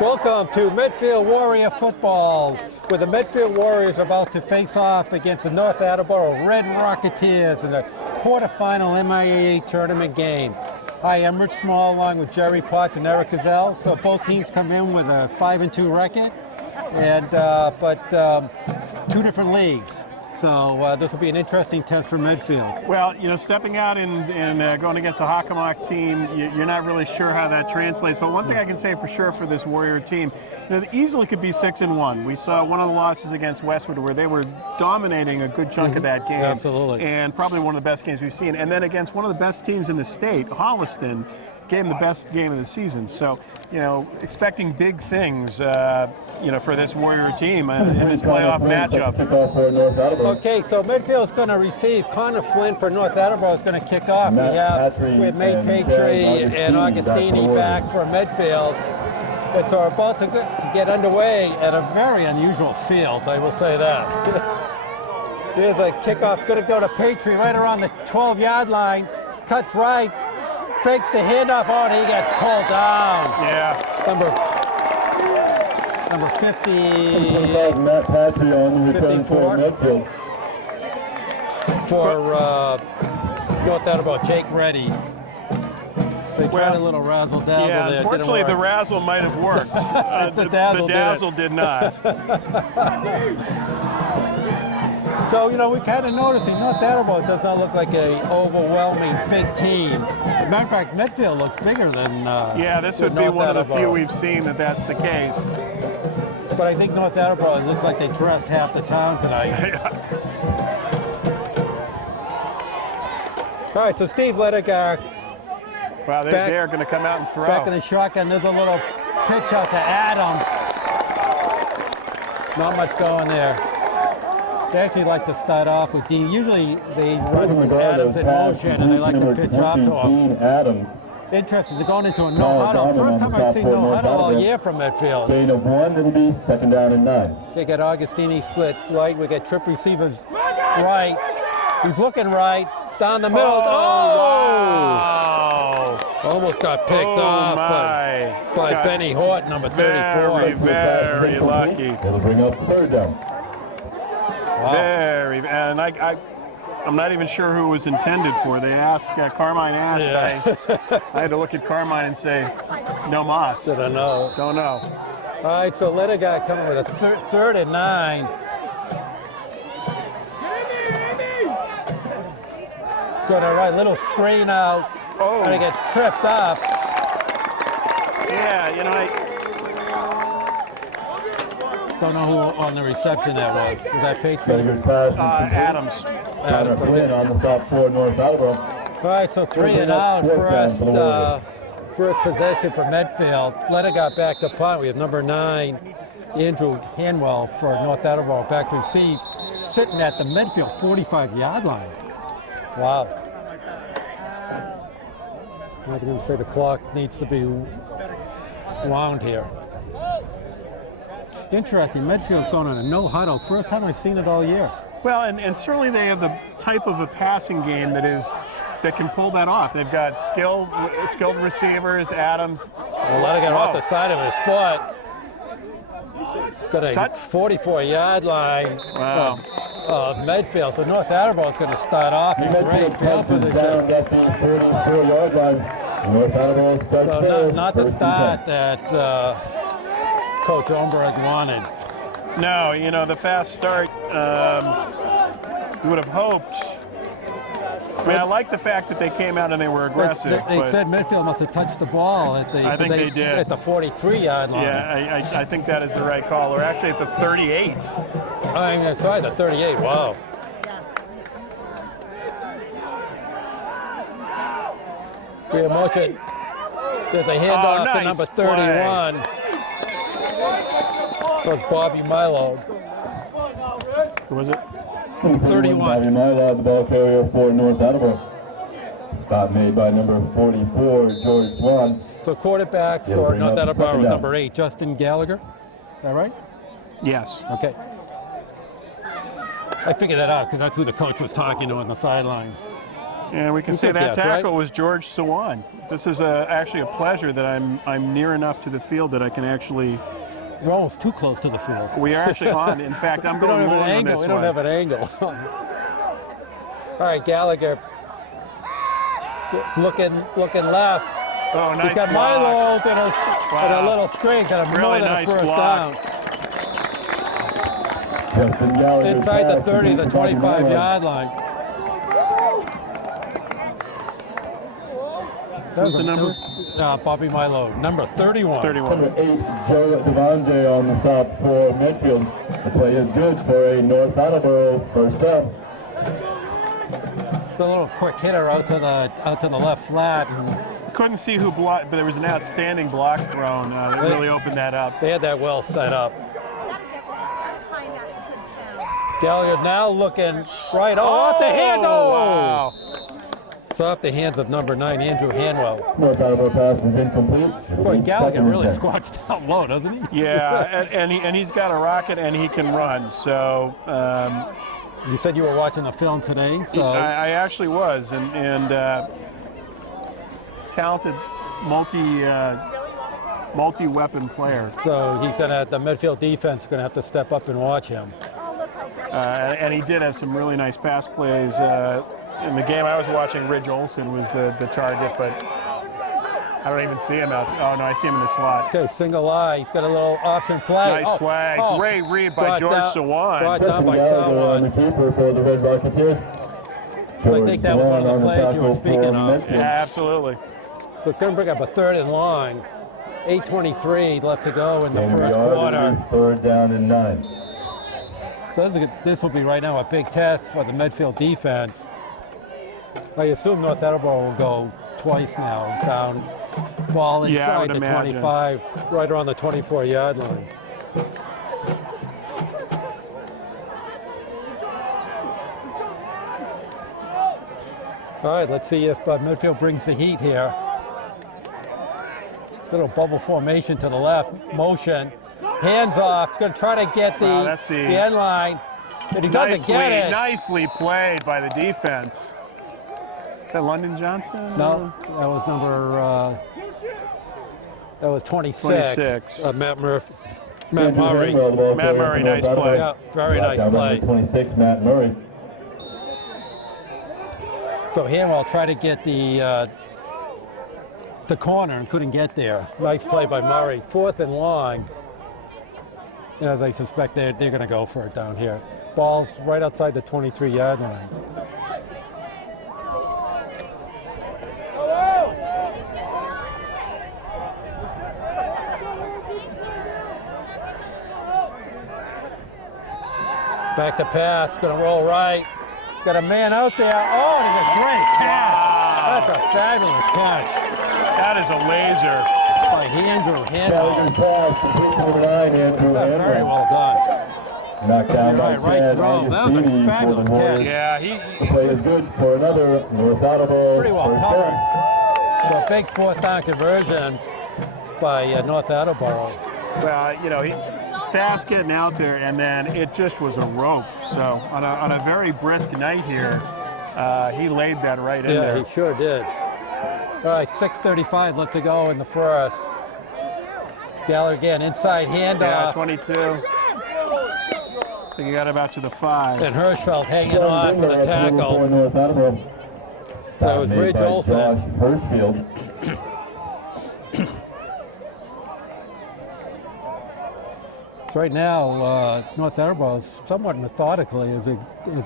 Welcome to Medfield Warrior football, where the Medfield Warriors are about to face off against the North Attleboro Red Rocketeers in the quarterfinal MIAA tournament game. Hi, I'm Rich Small along with Jerry Potts and Eric Gazelle. So both teams come in with a 5-2 record, and but two different leagues. So this will be an interesting test for Medfield. Well, you know, stepping out and going against a Hockomock team, you're not really sure how that translates. But one thing I can say for sure for this Warrior team, you know, they easily could be 6-1. We saw one of the losses against Westwood where they were dominating a good chunk of that game. Absolutely. And probably one of the best games we've seen. And then against one of the best teams in the state, Holliston, gave them the best game of the season. So, you know, expecting big things, you know, for this Warrior team in this playoff matchup. Okay, so Medfield's going to receive. Connor Flynn for North Attleboro is going to kick off. We have May Patry and Augustini back for Medfield. And so we're about to get underway at a very unusual field, I will say that. Here's a kickoff, going to go to Patry right around the 12-yard line. Cuts right, fakes the handoff, and he gets pulled down. Yeah. Number 50, Matt Patry on the return 54 for Medfield. For North Attleboro, Jake Reddy. They tried a little razzle-dazzle yeah, there. Unfortunately, the razzle might have worked. The dazzle did not. So, you know, we kind of noticing North Attleboro does not look like an overwhelming big team. As a matter of fact, Medfield looks bigger than yeah, this would be one of the few we've seen that's the case. But I think North Attleboro, it looks like they dressed half the town tonight. All right, so Steve Ledigar. Wow, they're going to come out and throw. Back in the shotgun, there's a little pitch out to Adams. Not much going there. They actually like to start off with Dean. Usually they run Adams in motion and they like to pitch off to him. Interesting, they're going into a no-huddle. First time I've seen no-huddle all year from Medfield. Gain of 1, it'll be 2nd down and 9. They got Augustini split right. We got trip receivers right. He's looking right. Down the middle. Wow. Almost got picked off by Benny Horton, number 34. Very lucky. It'll bring up 3rd down. Wow. And I'm not even sure who it was intended for. They asked, Carmine asked. Yeah. I had to look at Carmine and say, no mas. I don't know. Don't know. All right, so Ledigar coming with a 3rd and 9. Going to right, little screen out. Oh. And it gets tripped up. Yeah, you know, don't know who on the reception that was. Was that Patry? Adams. Connor Flynn on the stop for North Attleboro. All right, so 3 and out, first possession for Medfield. Ledigar back to punt. We have number 9, Andrew Hanwell for North Attleboro back to receive, sitting at the Medfield 45-yard line. Wow. I'm going to say the clock needs to be wound here. Interesting, Medfield's going on a no-huddle. First time I've seen it all year. Well, and certainly they have the type of a passing game that can pull that off. They've got skilled receivers, Adams. Well, Ledigar off the side of his foot. Got a 44-yard line. Wow. Medfield, so North Attleboro is going to start off in great field position. Down at the 34-yard line. North Attleboro starts So not the start that Coach Omberg wanted. No, you know, the fast start, you would have hoped. I mean, I like the fact that they came out and they were aggressive. They said Medfield must have touched the ball at the, I think they did. At the 43-yard line. Yeah, I think that is the right call. Or actually at the 38. I'm sorry, the 38, wow. We have motion. There's a handoff to number 31. That's Bobby Milo. Who was it? 31. Bobby Milo, the ball carrier for North Attleboro. Stop made by number 44, George Swan. So quarterback for North Attleboro was number 8, Justin Gallagher. Is that right? Yes. Okay. I figured that out because that's who the coach was talking to on the sideline. And we can say that tackle was George Sawan. This is actually a pleasure that I'm near enough to the field that I can actually. We're almost too close to the field. We are actually on. In fact, I'm going long on this one. We don't have an angle. All right, Gallagher. Looking left. Oh, nice He's got block. Milo and a little string. Got a Really more than nice a first block. down. Inside the 30, the 25-yard line. Who's the number? Bobby Milo, number 31. 31. Number 8, Joe Devontae on the stop for Medfield. The play is good for a North Attleboro first up. It's a little quick hitter out to the left flat. And couldn't see who blocked, but there was an outstanding block thrown that really opened that up. They had that well set up. Gallagher now looking right. Off the hands. Wow. It's off the hands of number 9, Andrew Hanwell. North Attleboro pass is incomplete. Boy, Gallagher really squats down low, doesn't he? Yeah, and he's got a rocket and he can run. So you said you were watching the film today. So I actually was, and talented multi-weapon player. So the Medfield defense is gonna have to step up and watch him. And he did have some really nice pass plays. In the game I was watching, Ridge Olson was the target, but I don't even see him out. Oh, no, I see him in the slot. Okay, single eye. He's got a little option play. Nice play. Great read by George Sawan. Brought down by Sawan. The keeper for the Red Rocketeers. So I think that was one of the plays you were speaking of. Yeah, absolutely. So it's going to bring up a 3rd and long. 8:23 left to go in the first quarter. 3rd down and 9. So this will be right now a big test for the Medfield defense. I assume North Attleboro will go twice now, down ball inside the 25, right around the 24-yard line. All right, let's see if Medfield brings the heat here. Little bubble formation to the left, motion, hands off. He's going to try to get the end line, but he doesn't get it. Nicely played by the defense. Is that London Johnson? No, that was that was 26. Matt Murray. Matt Murray, nice play. Yeah, very nice play. 26, Matt Murray. So Hanwell tried to get the corner and couldn't get there. Nice play by Murray. 4th and long. And as I suspect, they're going to go for it down here. Ball's right outside the 23-yard line. Back to pass, going to roll right. Got a man out there. Oh, and a great catch. Wow. That's a fabulous catch. That is a laser. By Andrew Hanwell. Very well done. Knocked down by right throw. That was a fabulous catch. Yeah, the play is good for another North Attleboro. Pretty well covered. So a big 4th down conversion by North Attleboro. Well, you know, fast getting out there, and then it just was a rope. So on a very brisk night here, he laid that right in there. Yeah, he sure did. All right, 6:35 left to go in the first. Gallagher again, inside handoff. Yeah, 22. I think he got about to the 5. And Hirschfeld hanging on for the tackle. So it was Ridge Olson. Hirschfeld. So right now, North Attleboro is somewhat methodically as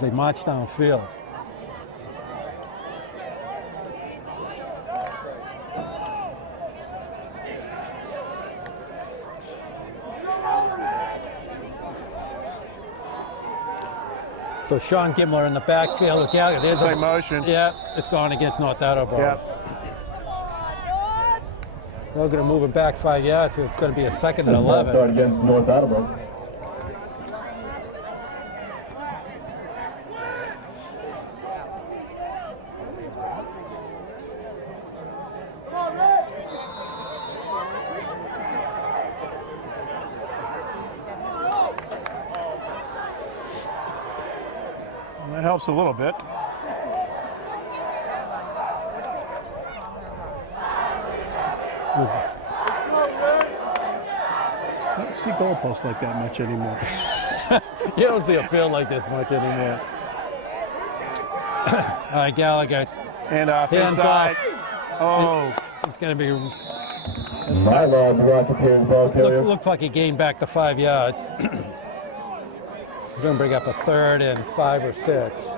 they march downfield. So Sean Gimler in the backfield with Gallagher. There's a motion. Yeah, it's going against North Attleboro. Yep. They're going to move him back 5 yards, so it's going to be a 2nd and 11. Start against North Attleboro. That helps a little bit. I don't see goalposts like that much anymore. You don't see a field like this much anymore. All right, Gallagher. And off Hands inside. off. It's going to be. My lord, the Rocketeers ball carrier. Looks like he gained back the 5 yards. He's going to bring up a 3rd and 5 or 6.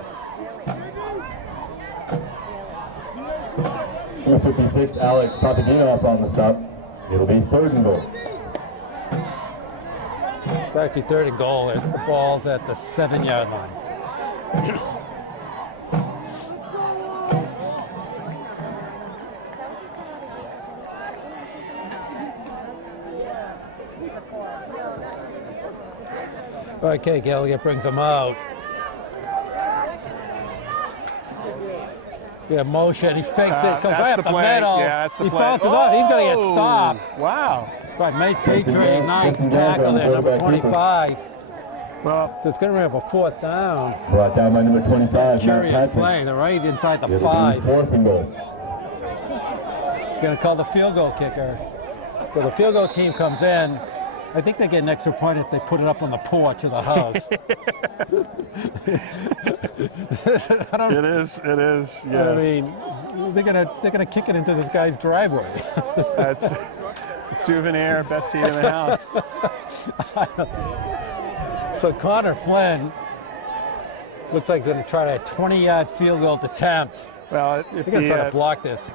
Number 56, Alex Papagenov on the stop. It'll be 3rd and goal. It's actually 3rd and goal. The ball's at the 7-yard line. Okay, Gallagher brings him out. Yeah, motion. He fakes it. Comes right up the middle. Yeah, that's the he play. bounces off. He's going to get stopped. Wow. Right, made Patriot. Nice tackle there, number 25. Well, So it's going to bring up a 4th down. Brought down by number 25, Curious Matt play. Patrick. They're right inside the It'll be 5. 4th and goal. Going to call the field goal kicker. So the field goal team comes in. I think they get an extra point if they put it up on the porch of the house. I don't, it is, yes. I mean, they're gonna kick it into this guy's driveway. That's a souvenir, best seat in the house. So Connor Flynn looks like he's gonna try a 20-yard field goal attempt. Well, if He's gonna try to block this.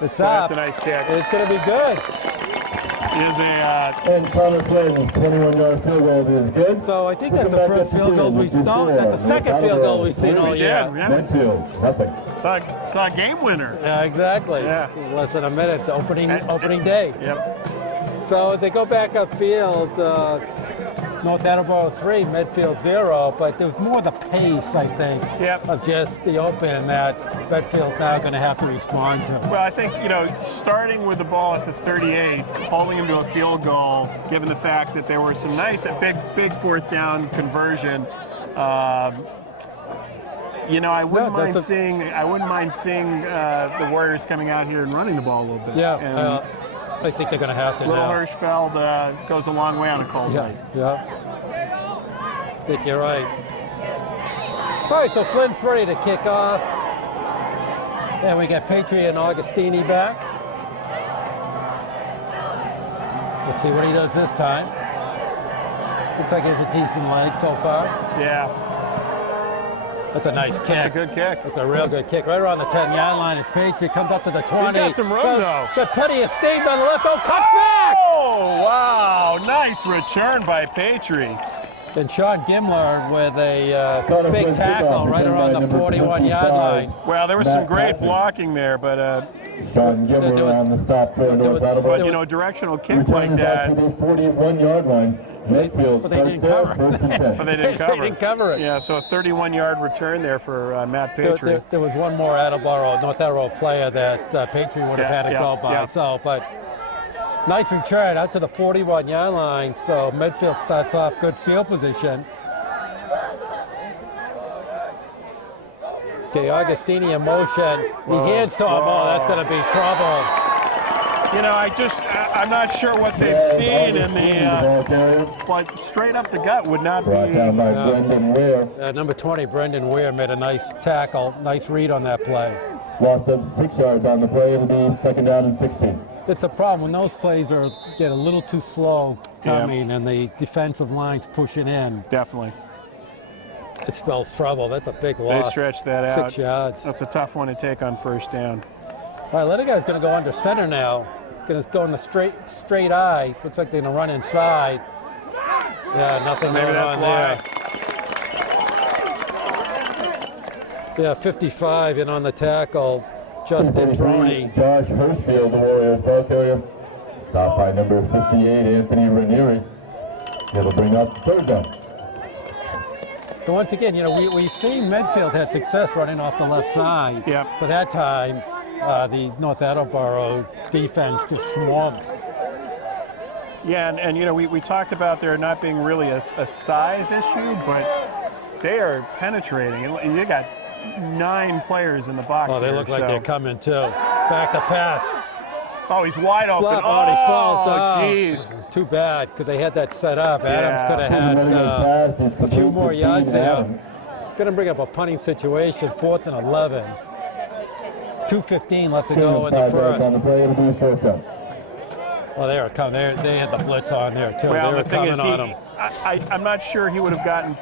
It's up. that's a nice kick. It's gonna be good. Is And Connor Flynn's 21-yard field goal is good. So I think that's the first field goal we've seen. No, that's the second field goal we've seen all year. Medfield, nothing. saw a game winner. Yeah, exactly. Yeah. Less than a minute, opening day. Yep. So as they go back upfield, North Attleboro 3, Medfield 0, but there's more the pace, I think, Yep. of just the open that Medfield's now going to have to respond to. Well, I think, starting with the ball at the 38, holding him to a field goal, given the fact that there were some nice, big 4th down conversion. I wouldn't mind seeing the Warriors coming out here and running the ball a little bit. Yeah. And I think they're going to have to Little now. Hirschfeld goes a long way on a cold night. Yeah. I think you're right. All right, so Flynn's ready to kick off. And we got Patriot and Augustini back. Let's see what he does this time. Looks like he has a decent leg so far. Yeah. That's a nice kick. That's a good kick. That's a real good kick. Right around the 10-yard line as Patriot comes up to the 20. He's got some room, though. Got plenty of steam on the left. Oh, cuts back! Oh, wow. Nice return by Patriot. And Sean Gimler with a big tackle right around the 41-yard line. Well, there was some great blocking there, but Sean Gimler on the stop for North Attleboro. but directional kick like that. To the 41-yard line. Medfield But they didn't cover. First and 10. But they didn't cover. They didn't cover it. Yeah, so a 31-yard return there for Matt Patriot. There was one more North Attleboro player that Patriot would have had to go by. Yeah. So, but nice return out to the 41-yard line. So Medfield starts off good field position. Okay, Augustini in motion. He hands to him. Oh, that's going to be trouble. I'm not sure what they've seen in the, like straight up the gut would not Brought down be. by Brendan Ware. Number 20, Brendan Weir, made a nice tackle, nice read on that play. Loss of 6 yards on the play. It'll be 2nd down and 16. It's a problem when those plays get a little too slow coming and the defensive line's pushing in. Definitely. It spells trouble. That's a big loss. They stretched that out. 6 yards. That's a tough one to take on 1st down. All right, Letterguy's going to go under center now. Going to go in the straight eye. Looks like they're going to run inside. Yeah, nothing Maybe going that's on there. Yeah, 55 in on the tackle. Justin Droney. Josh Hirschfield, the Warriors ball carrier. Stopped by number 58, Anthony Ranieri. It'll bring up 3rd down. But once again, we've seen Medfield had success running off the left side. Yep. But that time, the North Attleboro defense just swamped. Yeah, and we talked about there not being really a size issue, but they are penetrating. And they got 9 players in the box. Oh, they look like they're coming too. Back to pass. Oh, he's wide open. Oh, he falls down. Jeez. Too bad, because they had that set up. Adams could have had a few more yards there. Going to bring up a punting situation, 4th and 11. 2:15 left to go in the first. Well, they were coming. They had the blitz on there too. Well, they were the thing is, on him. I'm not sure he would have gotten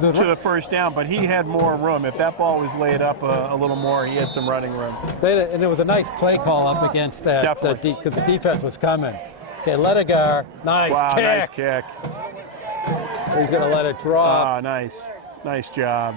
to the first down, but he had more room. If that ball was laid up a little more, he had some running room. And it was a nice play call up against that. Definitely. Because the defense was coming. Okay, Ledigar, nice kick. Nice kick. He's going to let it drop. Oh, nice. Nice job.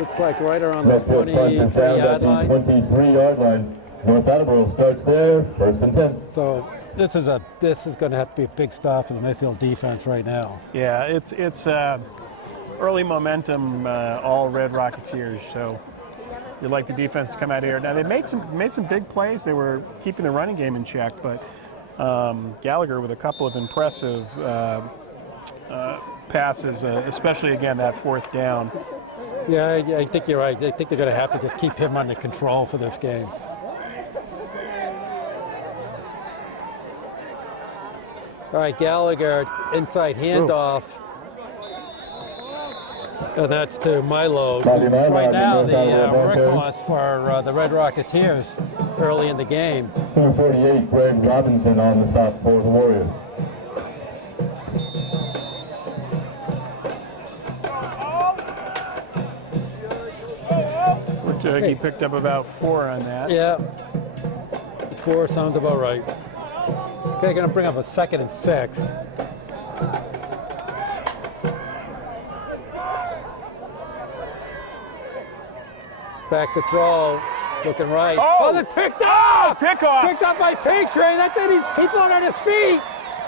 Looks like right around the 23-yard line. 23-yard line. North Attleboro starts there, 1st and 10. So this is going to have to be a big stop for the Medfield defense right now. Yeah, it's early momentum, all Red Rocketeers. So you'd like the defense to come out here. Now they made some big plays. They were keeping the running game in check, but Gallagher with a couple of impressive passes, especially again that 4th down. Yeah, I think you're right. I think they're going to have to just keep him under control for this game. All right, Gallagher, inside handoff. And that's to Milo. Right now, the workhorse for the Red Rocketeers early in the game. 248, Greg Robinson on the stop for the Warriors. He picked up about 4 on that. Yeah, 4 sounds about right. Okay, going to bring up a 2nd and 6. Back to throw, looking right. Oh, that's picked up! Pickoff! Picked up by Petrie. That's it. He's keeping on his feet.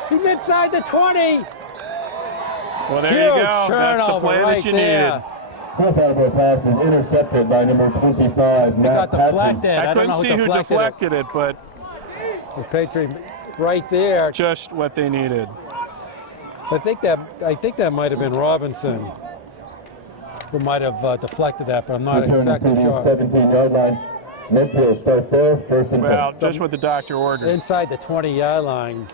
He's inside the 20. Well, there you go. That's the play that you needed. North Attleboro pass is intercepted by number 25, Matt got deflected. I couldn't see who deflected it, but Petrie right there. Just what they needed. I think that might have been Robinson who might have deflected that, but I'm not exactly sure. 17-yard line. Medfield starts there, 1st and 10. Well, just what the doctor ordered. Inside the 20-yard line.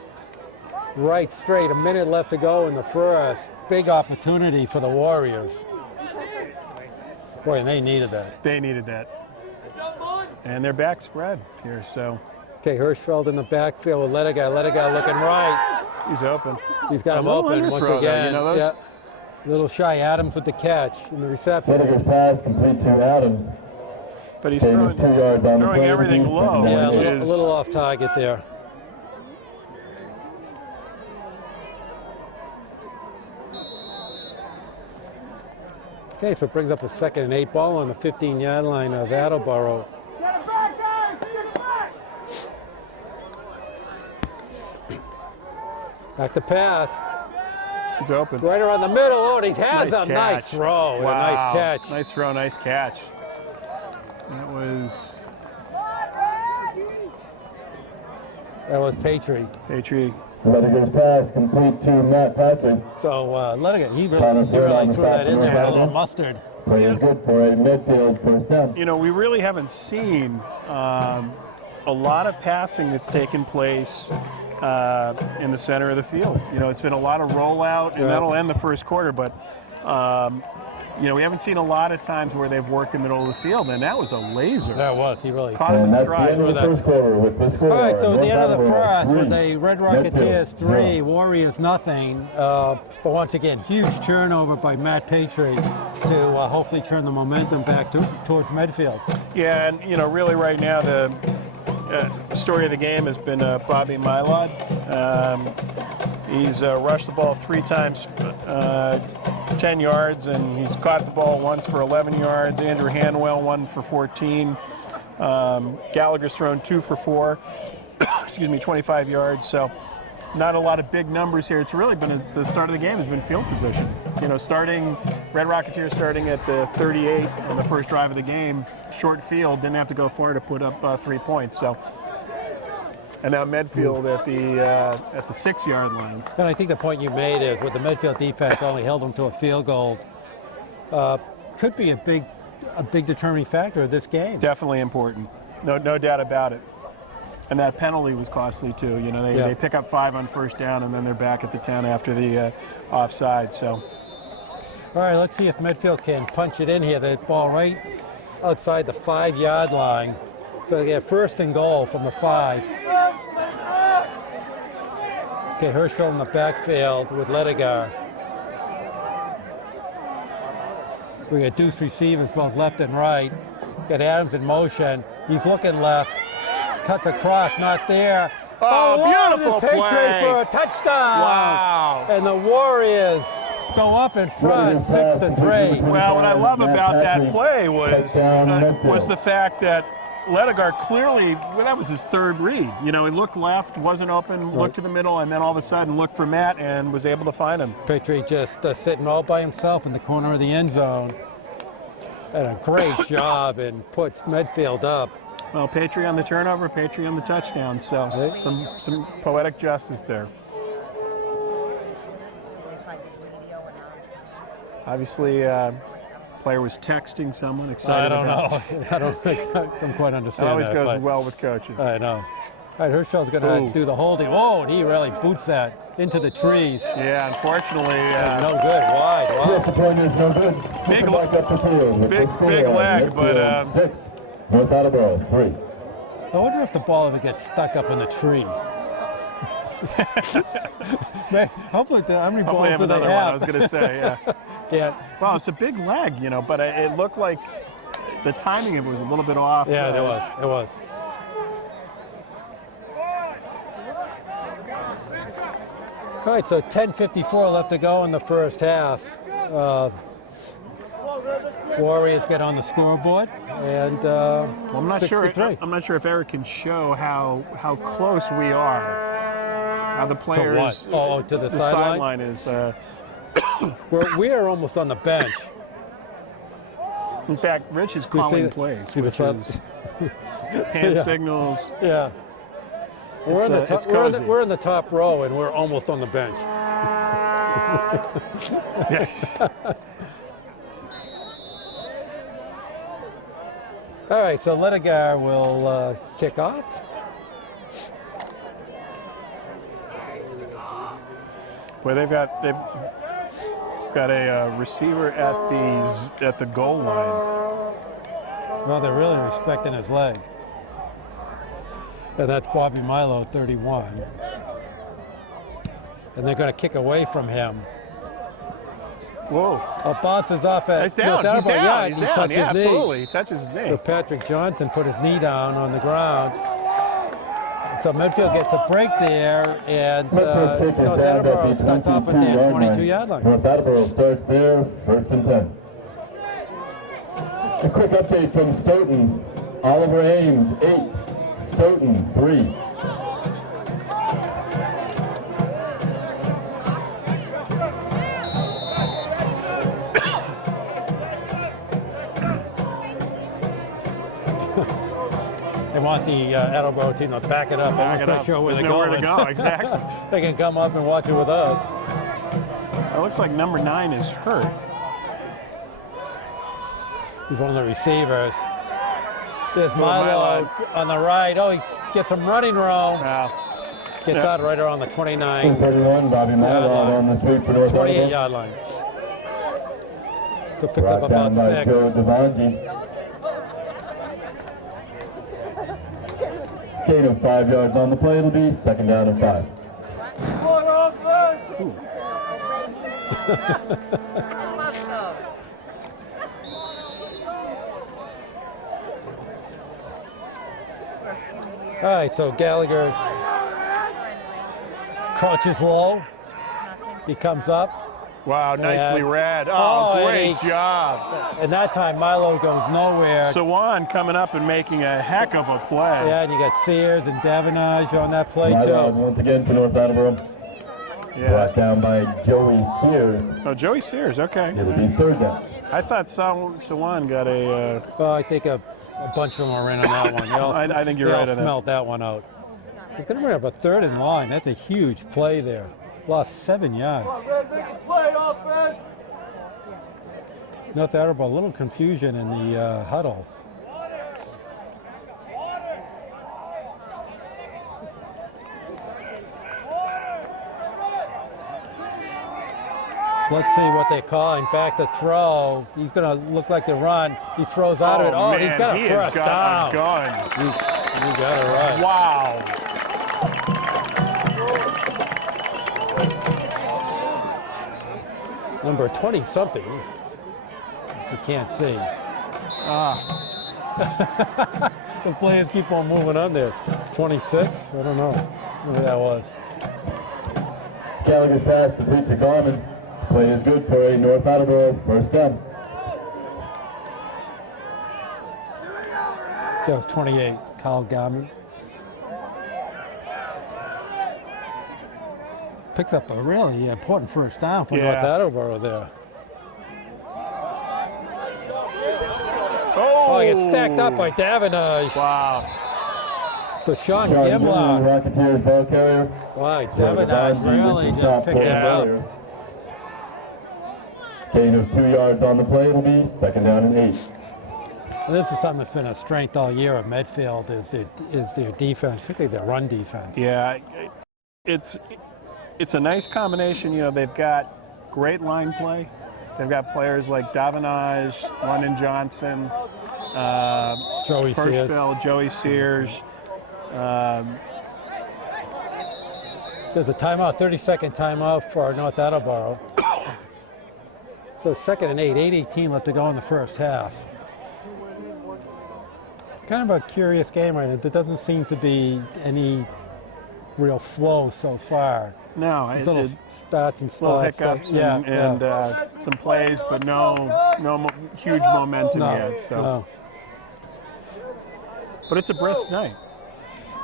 Right straight, a minute left to go in the first. Big opportunity for the Warriors. Boy, and they needed that. They needed that. And they're back spread here, so. Okay, Hirschfeld in the backfield with Ledigar. Ledigar looking right. He's open. He's got him open once again. Yeah. Little shy Adams with the catch and the reception. Ledigar's pass complete to Adams. But he's throwing everything low. Yeah, a little off target there. Okay, so it brings up a 2nd and 8 ball on the 15-yard line of Attleboro. Back to pass. He's open. Right around the middle. Oh, and he has a nice throw. Wow. And a nice catch. Nice throw, nice catch. That was Petrie. Ledigar's pass complete to Matt Patrick. So Ledigar, he really threw that in there, a little mustard. Play is good for a Medfield 1st down. You know, we really haven't seen a lot of passing that's taken place in the center of the field. You know, it's been a lot of rollout, and that'll end the first quarter, but you know, we haven't seen a lot of times where they've worked the middle of the field, and that was a laser. That was. He really caught him in stride. That's the end of the first quarter with the score. All right, so at the end of the first, 3, with the Red Rocketeers 3, Warriors nothing. But once again, huge turnover by Matt Petrie to hopefully turn the momentum back towards Medfield. Yeah, and you know, really right now the story of the game has been Bobby Mylod. He's rushed the ball 3 times, 10 yards, and he's caught the ball once for 11 yards. Andrew Hanwell, 1 for 14. Gallagher's thrown 2 for 4. Excuse me, 25 yards. So not a lot of big numbers here. It's really been the start of the game has been field position. You know, Red Rocketeers starting at the 38 on the first drive of the game, short field, didn't have to go far to put up 3 points. So. And now Medfield at the 6-yard line. And I think the point you made is with the Medfield defense only held them to a field goal. Could be a big a big determining factor of this game. Definitely important. No doubt about it. And that penalty was costly too. You know, they pick up 5 on first down, and then they're back at the 10 after the offside. So. All right, let's see if Medfield can punch it in here. The ball right outside the 5-yard line. So they get 1st and goal from the 5. Okay, Hirschfeld in the backfield with Ledigar. We got Deuce receivers both left and right. Got Adams in motion. He's looking left. Cuts across, not there. Oh, beautiful play for a touchdown. Wow. And the Warriors go up in front, 6-3. Well, what I love about that play was the fact that Ledigar clearly, well, that was his 3rd read. You know, he looked left, wasn't open, looked to the middle, and then all of a sudden looked for Matt and was able to find him. Patriot just sitting all by himself in the corner of the end zone. And a great job and puts Medfield up. Well, Patriot on the turnover, Patriot on the touchdown, so some poetic justice there. Obviously, player was texting someone, excited about it. I don't quite understand. It always that, goes well with coaches. I know. All right, Hirschfeld's going to do the holding. Oh, and he really boots that into the trees. Yeah, unfortunately. No good, wide. Wow. Yes, the point is no good. Big leg, but... 6, North Attleboro, 3. I wonder if the ball ever gets stuck up in the tree. Hopefully, how many balls Hopefully I have do they another have? one, I was going to say, yeah. Yeah. Well, it's a big leg, you know, but it looked like the timing of it was a little bit off. Yeah, it was. All right, so 10:54 left to go in the first half. Warriors get on the scoreboard, and I'm not 6-3. I'm not sure if Eric can show how close we are. How the players. To what? To the sideline is. We are almost on the bench. In fact, Rich is calling plays, which is hand signals. Yeah. We're in the top row, and we're almost on the bench. Yes. All right, so Ledigar will kick off. Boy, they've got a receiver at the goal line. Well, they're really respecting his leg. And that's Bobby Milo, 31. And they're going to kick away from him. Whoa. Oh, bounces off at... He's down. He's down. Yeah, He's he down. touches Yeah, his knee. absolutely. He touches his knee. So Patrick Johnson put his knee down on the ground. So Medfield gets a break there, and North Attleboro starts off at their 22-yard line. North Attleboro starts there, 1st and 10. A quick update from Stoughton. Oliver Ames, 8. Stoughton, 3. They want the Attleboro team to back it up. Back it up. Sure There's nowhere to go, exactly. They can come up and watch it with us. It looks like number 9 is hurt. He's one of the receivers. There's Milo on the right. Oh, he gets some running room. Wow. Gets out right around the 29. 31, Bobby Milo on the sweep for North 28-yard line. So picks up about 6. Joe Devangi. Gain of 5 yards on the play. It'll be 2nd down and 5. All right, so Gallagher crouches low. He comes up. Wow, nicely read. Great job. And that time Milo goes nowhere. Sawan coming up and making a heck of a play. Yeah, and you got Sears and Davenage on that play Milo too. once again for North Attleboro. Yeah. Brought down by Joey Sears. Oh, Joey Sears, okay. It'll be 3rd down. I thought Sawan got a... Well, I think a bunch of them are in on that one. They all, I think you're right on that. They all smelt that one out. He's going to bring up a 3rd and line. That's a huge play there. Lost 7 yards. North Attleboro, a little confusion in the huddle. Let's see what they're calling. Back to throw. He's going to look like the run. He throws out of it. Oh, man, he's got a first down. A gun. You got it right. Wow. Number 20-something. You can't see. The players keep on moving on there. 26? I don't know. Who that was. Gallagher's pass complete to Garmin. Play is good for a North Attleboro first down. That was 28, Kyle Garmin. Picks up a really important first down for North Attleboro there. Oh, he gets stacked up by Davenage. Wow. So Sean Gimler. Rocketeers ball carrier. Wow, Davenage really just picked him up. Gain of 2 yards on the play will be second down and 8. This is something that's been a strength all year of Medfield is their defense, particularly their run defense. Yeah, it's a nice combination. You know, they've got great line play. They've got players like Davenage, London Johnson, Joey Hirschfeld, Joey Sears. There's a timeout, 30-second timeout for North Attleboro. So second and 8, 8:18 left to go in the first half. Kind of a curious game right now. There doesn't seem to be any real flow so far. No, little starts and little starts. hiccups and some plays, but no huge momentum yet. So, no. But it's a brisk night.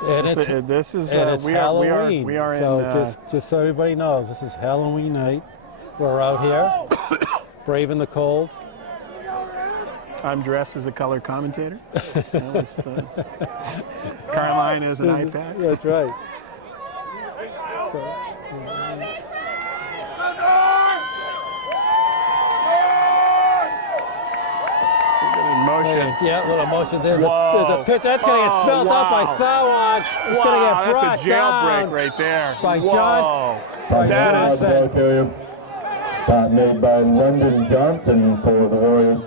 And it's Halloween. We are so in. Just so everybody knows, this is Halloween night. We're out here, braving the cold. I'm dressed as a color commentator. Caroline has an iPad. That's right. Motion. Yeah, a little motion. There's a pitch. That's going to get smelled up by Sawan. It's going to get brought that's a jailbreak right there. By John. That is Stop made by London Johnson for the Warriors.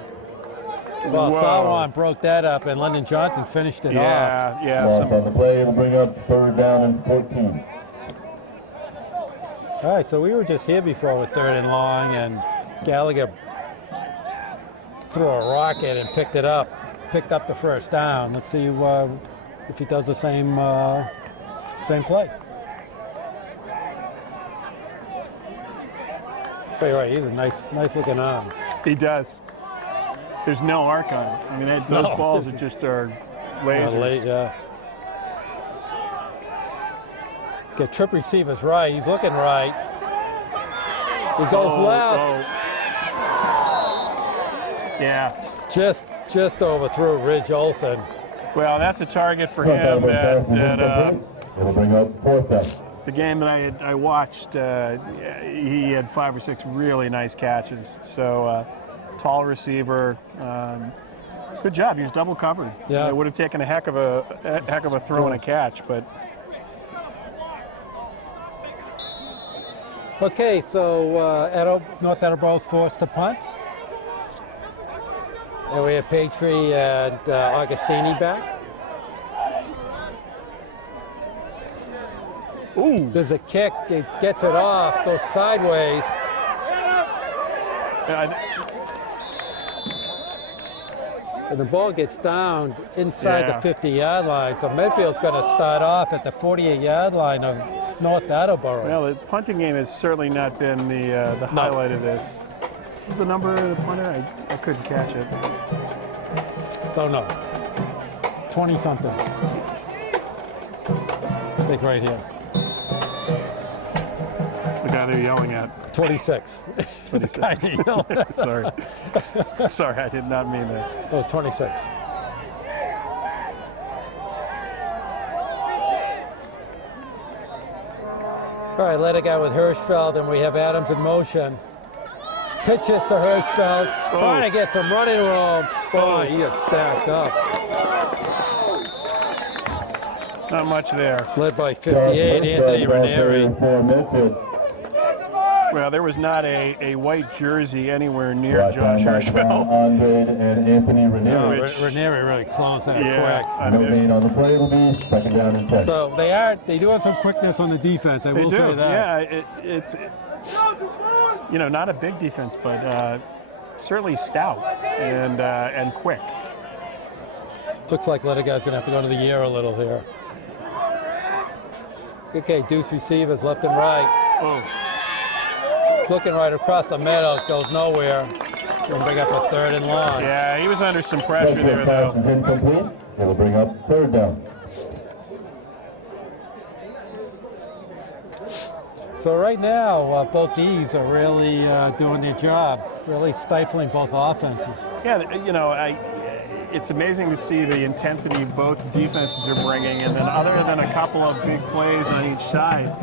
Well, Sawan broke that up, and London Johnson finished it off. Yeah. Loss on the play will bring up third down and 14. All right, so we were just here before with third and long, and Gallagher threw a rocket and picked up the first down. Let's see if he does the same play. But you're right, he's a nice looking arm. He does. There's no arc on it. I mean, those balls are just lasers. Get trip receivers right. He's looking right. He goes left. Yeah. Just overthrew Ridge Olson. Well, that's a target for him. It'll bring up fourth down. The game that I watched, he had 5 or 6 really nice catches. So tall receiver, good job. He was double covered. Yeah, it would have taken a heck of a throw and a catch, but. Okay, so North Attleboro's forced to punt. And we have Patry and Augustini back. Ooh. There's a kick, it gets it off, goes sideways. And the ball gets down inside the 50-yard line. So Medfield's going to start off at the 48-yard line of North Attleboro. Well, the punting game has certainly not been the highlight of this. What was the number of the punter? I couldn't catch it. Don't know. 20-something. I think right here. The guy they're yelling at. 26. 26. Sorry. Sorry, I did not mean that. It was 26. All right, let it go with Hirschfeld, and we have Adams in motion. Pitches to Hirschfeld, trying to get some running room. Boy, he gets stacked up. Not much there. Led by 58, Anthony Ranieri. Well, there was not a white jersey anywhere near Josh Hirschfeld. And Anthony Ranieri. Ranieri really closed that quick. No gain on the play will be 2nd down and 10. So they do have some quickness on the defense. I will say that. Yeah, it's you know, not a big defense, but certainly stout and quick. Looks like Ledigar's going to have to go to the air a little here. Okay, deuce receivers left and right. Oh. He's looking right across the middle. Goes nowhere. Going to bring up a 3rd and long. Yeah, he was under some pressure there, though. Pass is incomplete. It'll bring up 3rd down. So right now, both these are really doing their job, really stifling both offenses. Yeah, you know, it's amazing to see the intensity both defenses are bringing, and then other than a couple of big plays on each side,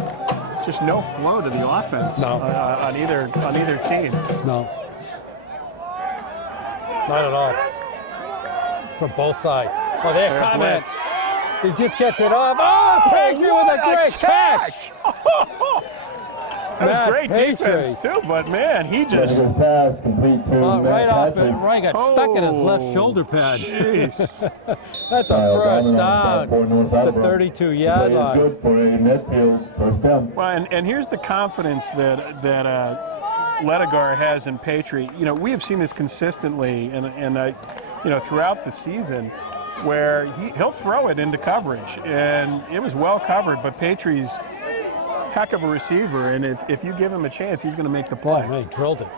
just no flow to the offense on either team. No, not at all. From both sides. Oh, there comments. He just gets it off. Oh, Patriot with a great catch! That was great defense too, but man, he just pass complete to right off it. Right, got stuck in his left shoulder pad. Jeez. That's a first down. The 32-yard line. Good for a Medfield first down. Well, and here's the confidence that Ledigar has in Patriot. You know, we have seen this consistently, and you know, throughout the season, where he'll throw it into coverage, and it was well covered, but Patriot's heck of a receiver, and if you give him a chance, he's going to make the play. Oh, he drilled it.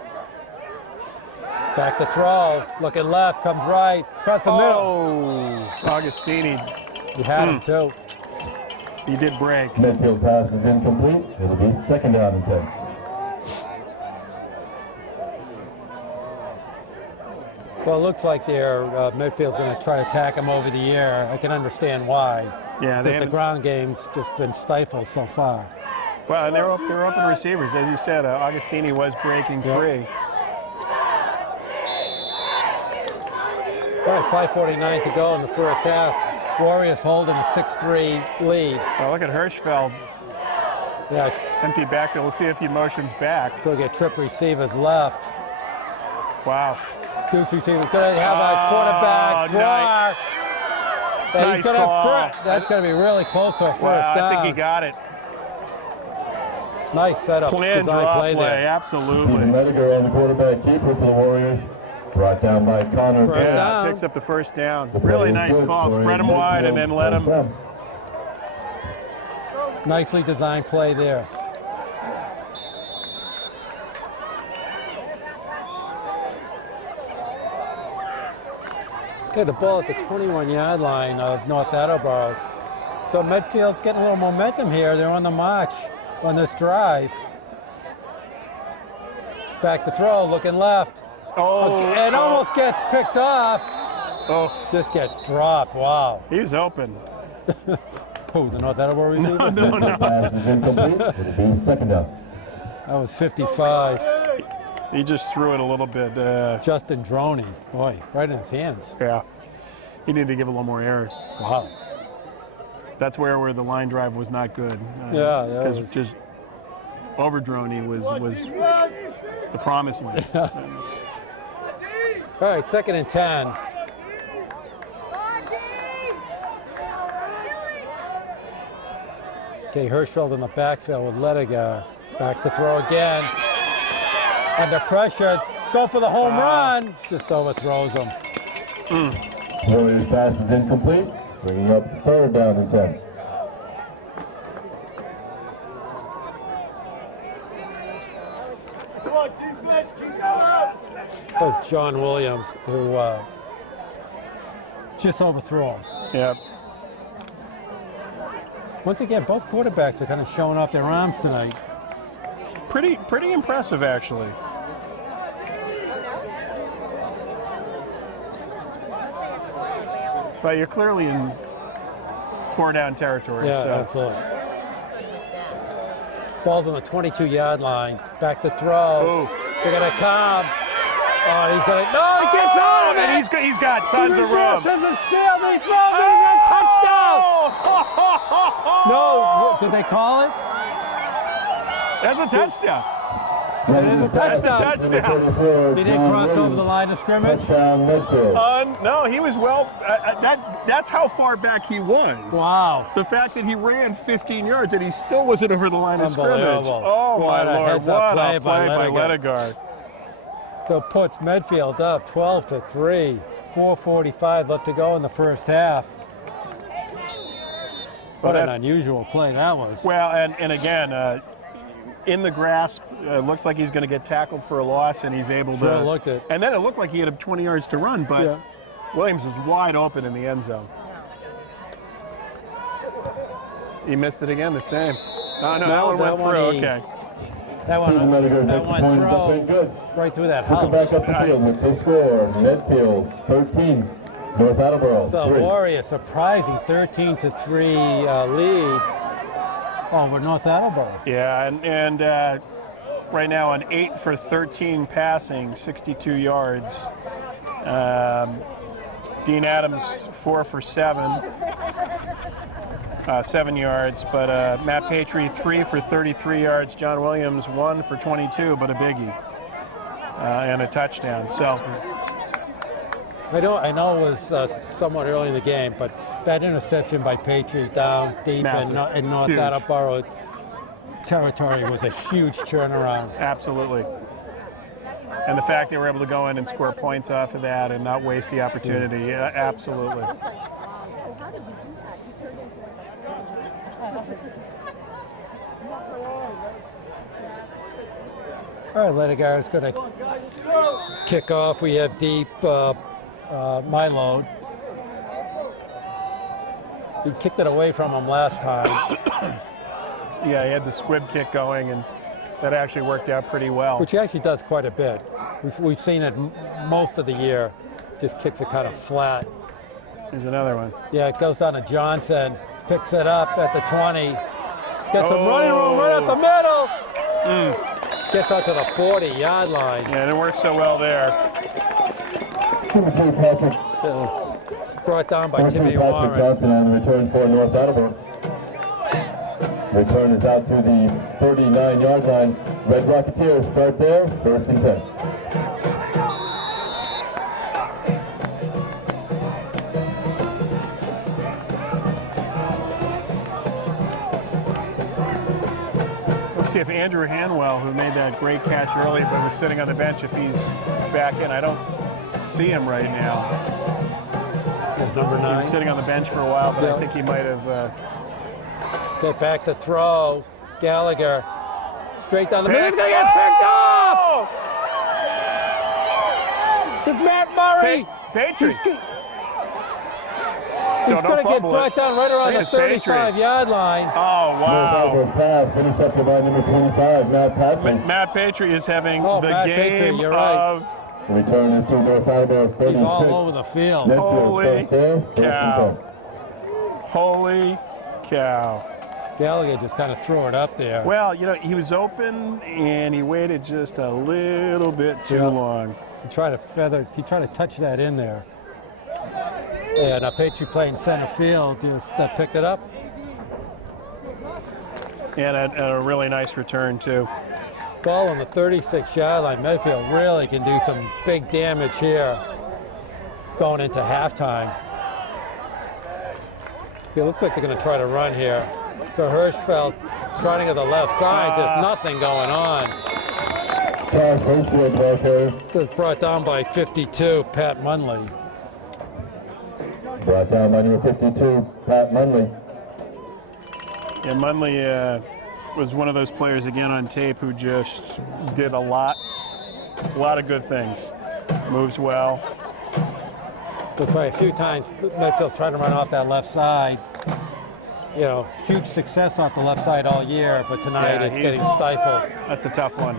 Back to throw, looking left, comes right, across the middle. Oh, Augustini. He had him too. He did break. Medfield pass is incomplete. It'll be 2nd down and 10. Well, it looks like Medfield's going to try to attack him over the air. I can understand why. Yeah, the ground game's just been stifled so far. Well, and they're open receivers. As you said, Augustini was breaking free. All right, 5:49 to go in the first half. Warriors holding a 6-3 lead. Well, look at Hirschfeld. Yeah. Empty backfield. We'll see if he motions back. So we get trip receivers left. Wow. Deuce receivers. Going to have a quarterback draw. Nice call. That's going to be really close to a first down. I think he got it. Nice setup. Planned draw play there. Absolutely. Ledigar on the quarterback keeper for the Warriors. Brought down by Connor. Picks up the first down. Really nice call. Spread him wide and then let him. Nicely designed play there. Okay, the ball at the 21-yard line of North Attleboro. So Medfield's getting a little momentum here. They're on the march on this drive. Back to throw, looking left. And almost gets picked off. Just gets dropped. Wow. He's open. Who, the North Attleboro receiver? No. Pass is incomplete. It'll be 2nd down. That was 55. He just threw it a little bit. Justin Droney, boy, right in his hands. Yeah. He needed to give a little more air. Wow. That's where the line drive was not good. Because just over Droney was the promised land. All right, 2nd and 10. Okay, Hirschfeld in the backfield with Ledigar. Back to throw again. Under pressure, go for the home run. Just overthrows him. Warriors pass is incomplete. Bringing up 3rd down and 10. That was John Williams who just overthrew him. Yep. Once again, both quarterbacks are kind of showing off their arms tonight. Pretty impressive, actually. But you're clearly in 4-down territory. Yeah, so. absolutely. Ball's on the 22-yard line. Back to throw. They're going to come. Oh, he's going to, no, he gets on him. And he's got tons of room. He reverses his field, and he throws it, he's a touchdown. No, did they call it? That's a touchdown. That's a touchdown. He didn't cross over the line of scrimmage? No, he was that's how far back he was. Wow. The fact that he ran 15 yards and he still wasn't over the line of scrimmage. Oh, What my a Lord. heads-up What a play by Ledegaard. Ledegaard. So puts Medfield up 12-3. 4:45 left to go in the first half. What an unusual play that was. Well, and again, in the grasp, looks like he's going to get tackled for a loss, and he's able to. Looked it. And then it looked like he had 20 yards to run, but Williams was wide open in the end zone. He missed it again, the same. Oh, no, that one went through. Okay. That one went through right through that house. Back up the field with the score. Medfield 13, North Attleboro 3. So Warriors surprising 13-3 lead over North Attleboro. Yeah, and right now on 8 for 13 passing, 62 yards. Dean Adams 4 for 7. 7 yards, but Matt Patry 3 for 33 yards. John Williams 1 for 22, but a biggie and a touchdown. So I know it was somewhat early in the game, but that interception by Patry down deep in North Attleboro territory was a huge turnaround. Absolutely. And the fact they were able to go in and score points off of that and not waste the opportunity, absolutely. All right, Ledegaard is going to kick off. We have deep Milo. He kicked it away from him last time. Yeah, he had the squib kick going, and that actually worked out pretty well. Which he actually does quite a bit. We've seen it most of the year. Just kicks it kind of flat. Here's another one. Yeah, it goes down to Johnson. Picks it up at the 20. Gets some running room right up the middle. Gets out to the 40-yard line. Yeah, and it works so well there. Brought down by Timmy Warren. Johnson on the return for North Attleboro. Return is out to the 39-yard line. Red Rocketeers start there, 1st and 10. See if Andrew Hanwell, who made that great catch early but was sitting on the bench, if he's back in. I don't see him right now. Number 9. He was sitting on the bench for a while, but I think he might have. Get back to throw. Gallagher straight down the middle. He's going to get picked up! It's Matt Murray. Patry. He's going to get brought down right around the 35-yard line. Oh, wow. Pass intercepted by number 25, Matt Patry. Matt Patry is having the Matt game Patry, of... Return is to North Attleboro. He's all over the field. Holy cow. Holy cow. Gallagher just kind of threw it up there. Well, you know, he was open, and he waited just a little bit too long. He tried to touch that in there. And Patry playing center field just picked it up. And a really nice return, too. Ball on the 36-yard line. Medfield really can do some big damage here going into halftime. It looks like they're going to try to run here. So Hirschfeld trying to the left side. There's nothing going on. It's brought down by 52, Pat Munley. Brought down by number 52, Pat Munley. Yeah, Munley was one of those players, again, on tape who just did a lot of good things. Moves well. That's right, a few times Medfield's trying to run off that left side. You know, huge success off the left side all year, but tonight it's getting stifled. That's a tough one.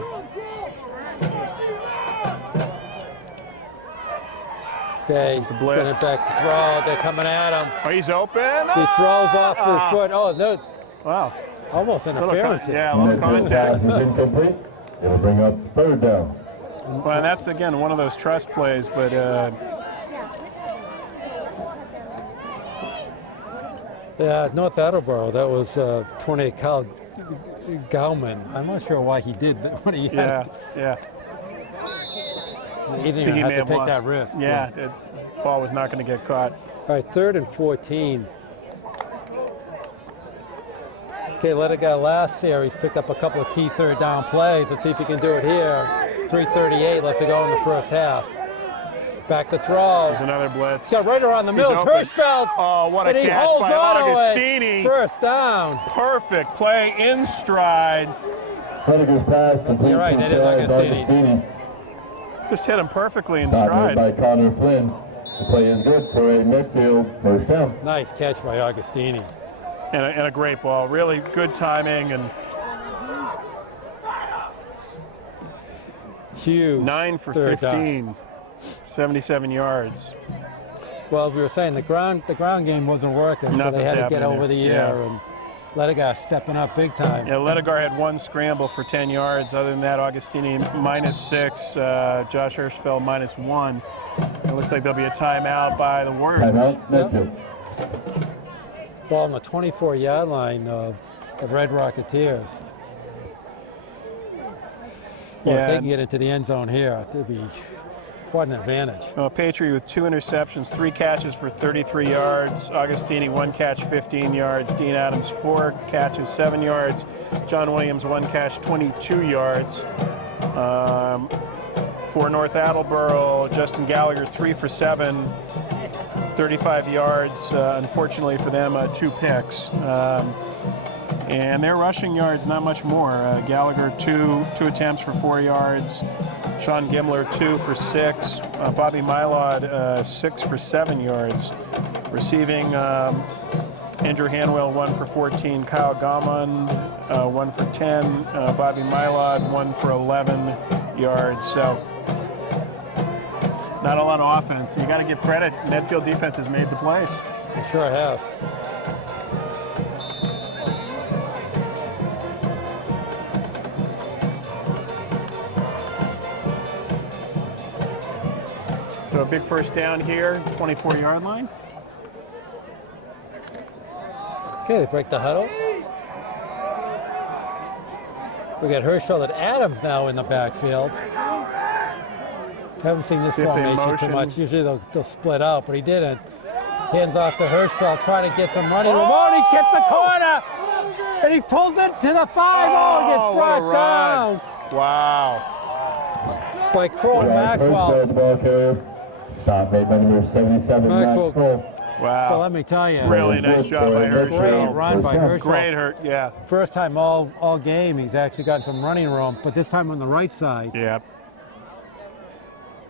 Okay, it's a blitz. Back to throw. They're coming at him. Oh, he's open. He throws off his foot. Oh, no. Wow. Almost interference. A little contact. Pass is incomplete. It'll bring up 3rd down. Well, that's, again, one of those trust plays, but yeah, North Attleboro, that was 28 Kyle Gauman. I'm not sure why he did that. What he had. Yeah. He didn't even have to take that risk. Yeah, the ball was not going to get caught. All right, 3rd and 14. Okay, let a guy last series picked up a couple of key 3rd down plays. Let's see if he can do it here. 3:38 left to go in the first half. Back to throw. There's another blitz. Got right around the middle. Hirschfeld. Oh, what a catch by Augustini. First down. Perfect play in stride. Rediger's pass complete. You're right, that is Augustini. Just hit him perfectly in Stop stride. by Connor Flynn. The play is good for a Medfield first down. Nice catch by Augustini. And a great ball. Really good timing and huge. 9 for 3rd 15. down. 77 yards. Well, we were saying the ground game wasn't working, so they had to get over the air, and Ledigar stepping up big time. Yeah, Ledigar had 1 scramble for 10 yards. Other than that, Augustini -6, Josh Hirschfeld -1. It looks like there'll be a timeout by the Warriors. Timeout, Medfield. Ball on the 24-yard line of the Red Rocketeers. Well, if they can get into the end zone here, it'd be quite an advantage. Well, Patry with 2 interceptions, 3 catches for 33 yards. Augustini 1 catch, 15 yards. Dean Adams 4 catches, 7 yards. John Williams 1 catch, 22 yards. For North Attleboro, Justin Gallagher 3 for 7, 35 yards. Unfortunately for them, 2 picks. And their rushing yards, not much more. Gallagher, two attempts for 4 yards. Sean Gimler, 2 for 6. Bobby Mylod, 6 for 7 yards. Receiving, Andrew Hanwell, 1 for 14. Kyle Gaumond, 1 for 10. Bobby Mylod, 1 for 11 yards. So, not a lot of offense. You got to give credit. Medfield defense has made the plays. It sure has. So a big first down here, 24-yard line. Okay, they break the huddle. We got Hirschfeld and Adams now in the backfield. Haven't seen this formation too much. Usually they'll split out, but he didn't. Hands off to Hirschfeld, trying to get some running room. Oh, and he gets the corner! And he pulls it to the 5. Oh, gets brought down. Wow. By Crow Maxwell. Stop made by number 77, Maxwell. Wow. Well, let me tell you. Really nice job by Hirschfeld. Great run by Hirschfeld. Great hurt, yeah. First time all game, he's actually gotten some running room, but this time on the right side. Yeah.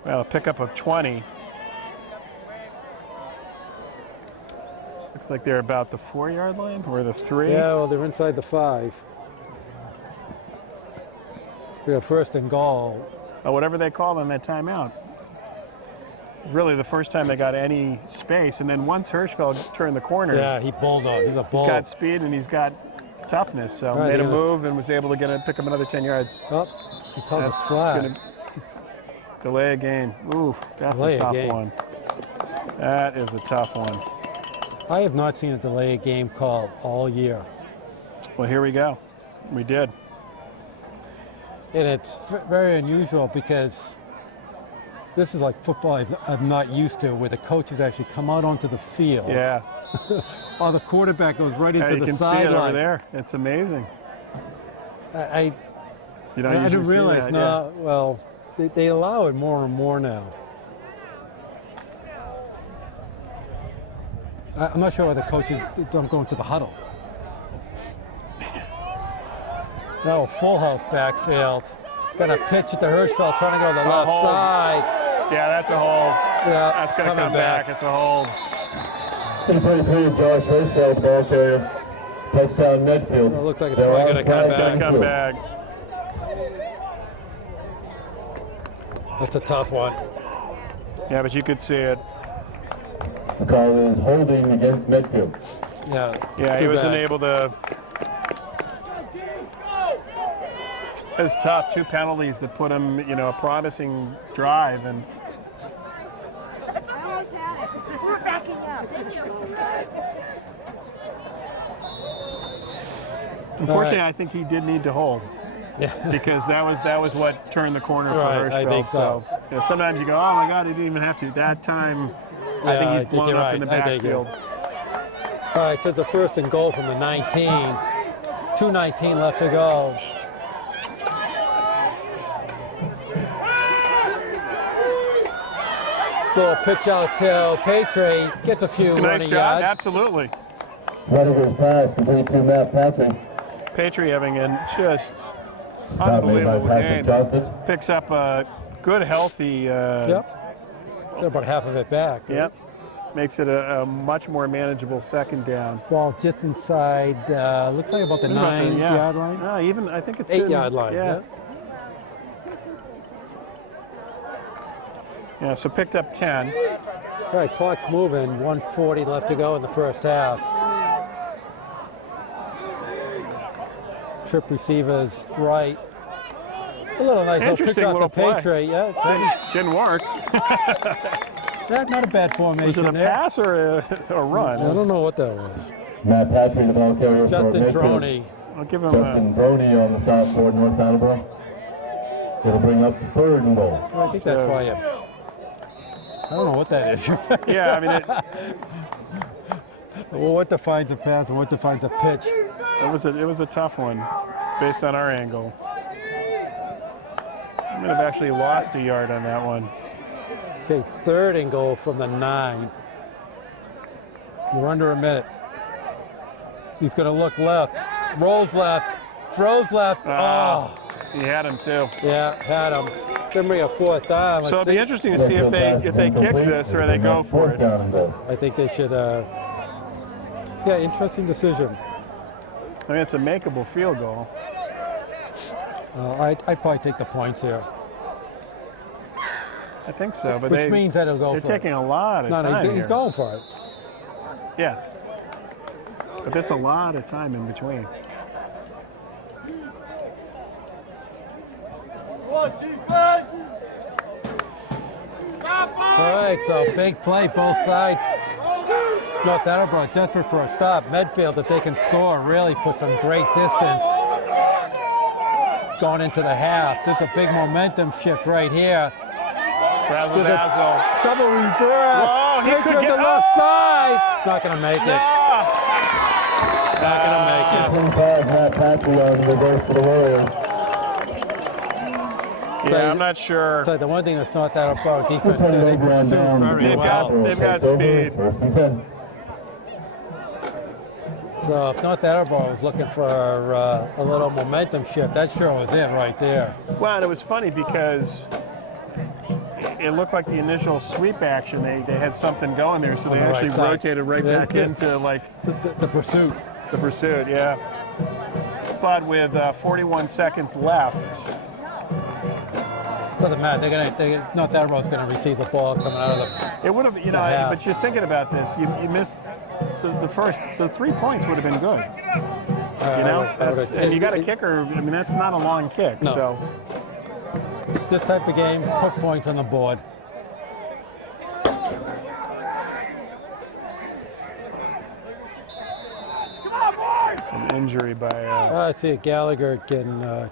Well, a pickup of 20. Looks like they're about the 4-yard line or the 3. Yeah, well, they're inside the 5. So they're first and goal. Whatever they call on that timeout. Really the first time they got any space, and then once Hirschfeld turned the corner. Yeah, he bulldog. He's a bull. He's got speed and he's got toughness, so made a move and was able to pick up another 10 yards. Oh, he called it That's flat. gonna delay a game. Oof, that's a tough one. That is a tough one. I have not seen a delay a game called all year. Well, here we go. We did. And it's very unusual because this is like football I'm not used to, where the coaches actually come out onto the field. Yeah. While the quarterback goes right into the sideline. You can see it over there. It's amazing. I didn't realize. that, no, yeah. Well, they allow it more and more now. I'm not sure why the coaches don't go into the huddle. No, full house backfield. Got a pitch at the Hirschfeld, trying to go to the left side. Yeah, that's a hold. Yeah, that's going to come back. It's a hold. 23, Josh Hirschfeld, ball carrier. Touchdown, Medfield. Well, it looks like it's probably going to come back. It's going to come back. That's a tough one. Yeah, but you could see it. The call is holding against Medfield. Yeah. Yeah, he wasn't able to. It's tough. 2 penalties that put him, you know, a promising drive, and We're backing up. Thank you. unfortunately, I think he did need to hold. Yeah. Because that was what turned the corner for Right, I Hirschfeld. think so. You know, sometimes you go, oh my God, he didn't even have to. That time, I think he's blown you're up in the right. I think backfield. All right, so it's the 1st and goal from the 19. 2:19 left to go. Little pitch out to Petrie, gets a few Nice running job, yards. absolutely. Running his pass, complete to Matt Patrick. Petrie having a just Stop made by unbelievable Patrick game. Johnson. Picks up a good, healthy. Yep. Got about half of it back. right? Yep. Makes it a much more manageable 2nd down. Ball just inside, looks like about the About the- 9-yard line. No, even I think it's 8-yard line. Yeah. Yeah. So picked up 10. All right, clock's moving. 1:40 left to go in the first half. Trip receivers right. A little nice Interesting little pitch little off the play. Patriot. Yeah, Didn't work. not a bad formation Was it a there. pass or a run? I don't know what that was. Matt Patrick, the ball carrier Justin for Medfield. Droney. I'll give him Justin Droney on the stop for North Attleboro. It'll bring up 3rd and goal. I think that's why you. I don't know what that is. yeah, I mean, Well, what defines a pass and what defines a pitch? it was a tough one based on our angle. I might have actually lost a yard on that one. Okay, 3rd and goal from the 9. We're under a minute. He's going to look left, rolls left, throws left. Oh, He had him too. yeah, had him. Then bring a 4th down. Let's So it'd be see. interesting to see if they kick this or they go for it. I think they should. Yeah, interesting decision. I mean, it's a makeable field goal. I'd probably take the points here, I think so, but which means that he'll go they're for taking it. a lot of No, time he's here. going for it. Yeah, but that's a lot of time in between. All right, so big play, both sides. North Attleboro desperate for a stop. Medfield, if they can score, really put some great distance going into the half. There's a big momentum shift right here. There's a Razzle-dazzle. double reverse. Whoa, he Pitch could to get- the left oh! side. It's not going to make it. Not going to make it. 25, Matt Patrick on the reverse for the Warriors. Yeah, I'm not sure. So the one thing that's North Attleboro defense Turn do, it they over on pursue down. very well. They've got Takes over, speed. 1st and 10. So if North Attleboro was looking for a little momentum shift, that sure was it right there. Well, and it was funny because it looked like the initial sweep action, they had something going there, so they On the right actually side. rotated right Yeah, back yeah. into like The pursuit. the pursuit, yeah. But with 41 seconds left, Doesn't matter. North Attleboro's going to receive the ball coming out of the. it would have, you know, Yeah. but you're thinking about this, you missed the 3 points would have been good. You know, and you got a kicker, I mean, that's not a long kick, No. so. This type of game, put points on the board. An injury by, Let's see if Gallagher can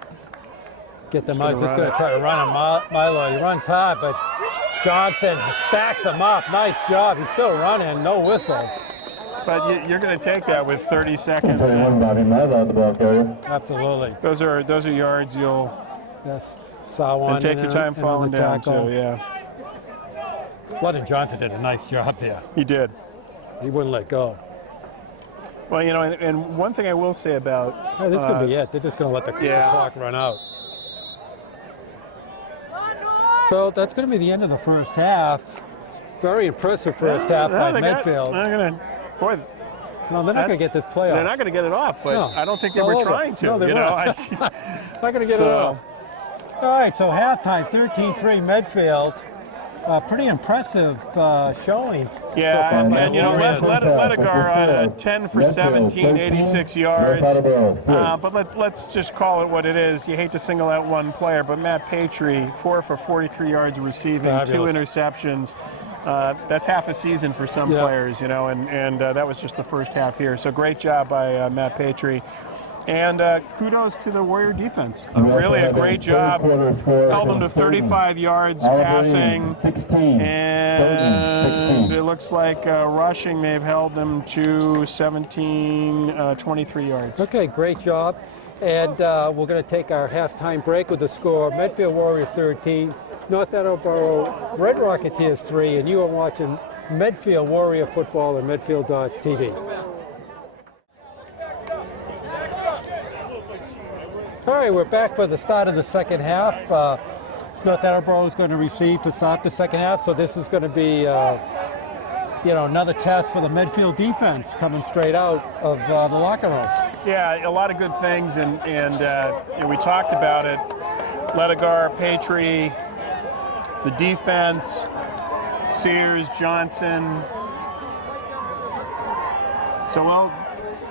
get them out. He's just gonna going run to try to run him. Milo, he runs hard, but Johnson stacks him up. Nice job. He's still running. No whistle. but you're going to take that with 30 seconds. 21, Bobby Milo, the ball carrier. Absolutely. Those are yards you'll Yes. Saw one. and take your time and falling the down tackle. too. Yeah, Ludden Johnson did a nice job there. he did. He wouldn't let go. Well, you know, and one thing I will say about Oh, this could be it. They're just going to let the yeah. clock run out. So that's going to be the end of the first half. Very impressive first half by Medfield. They're gonna, boy, No, they're not going to get this playoff. They're not going to get it off, but No, I don't think it's they were all over. trying to. No, they you know, weren't. Not going to get So- it off. All right, so halftime, 13-3 Medfield. Pretty impressive showing. Yeah, and you know, Ledegar 10 for 17, 86 yards. But let's just call it what it is. You hate to single out one player, but Matt Patry, 4 for 43 yards receiving, Fabulous. 2 interceptions. That's half a season for some players, you know, and that was just the first half here. So great job by Matt Patry. And kudos to the Warrior defense. Really a great job. Held them to 35 yards passing. And it looks like rushing, they've held them to 23 yards. Okay, great job. And we're going to take our halftime break with the score. Medfield Warriors 13, North Attleboro Red Rocketeers 3, and you are watching Medfield Warrior football on Medfield.tv. All right, we're back for the start of the second half. North Attleboro is going to receive to start the second half, so this is going to be, you know, another test for the Medfield defense coming straight out of the locker room. Yeah, a lot of good things, and you know, we talked about it. Ledegar, Patry, the defense, Sears, Johnson. So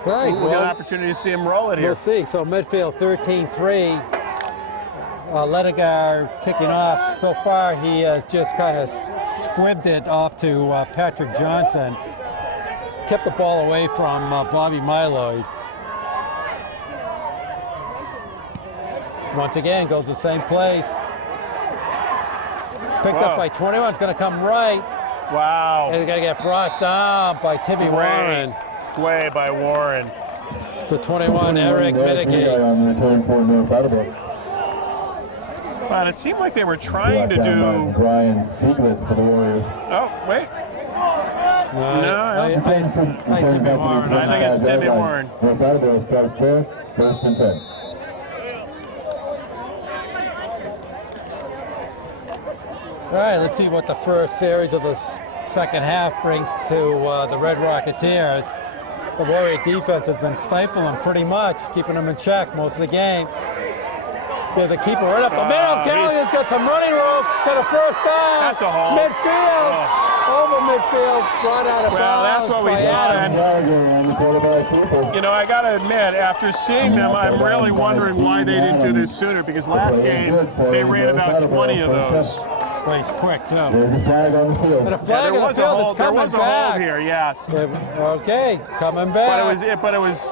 Right. we'll get an opportunity to see him roll it here. We'll see. So Medfield 13-3. Ledegar kicking off. So far, he has just kind of squibbed it off to Patrick Johnson. Kept the ball away from Bobby Miloy. Once again, goes the same place. Picked up by 21. It's going to come right. Wow. And it's going to get brought down by Timmy Warren. Play by Warren. So 21, Eric Mitigate. But it seemed like they were trying to do. Brian Sieglitz for the Warriors. Oh, wait. I think Timmy Warren. I think it's Timmy Warren. North Attleboro starts there, 1st and 10. All right, let's see what the first series of the second half brings to the Red Rocketeers. The Warrior defense has been stifling pretty much, keeping them in check most of the game. There's a keeper right up the middle. Gallagher's got some running room. Got a first down. That's a haul. Midfield. Over midfield. Brought out of bounds. Well, that's what we saw. You know, I got to admit, after seeing them, I'm really wondering why they didn't do this sooner, because last game they ran about 20 of those. Well, he's quick, too. There's a flag on the field. But a flag on the field. It's There coming was a back. hold here, yeah. Okay, coming back. But it was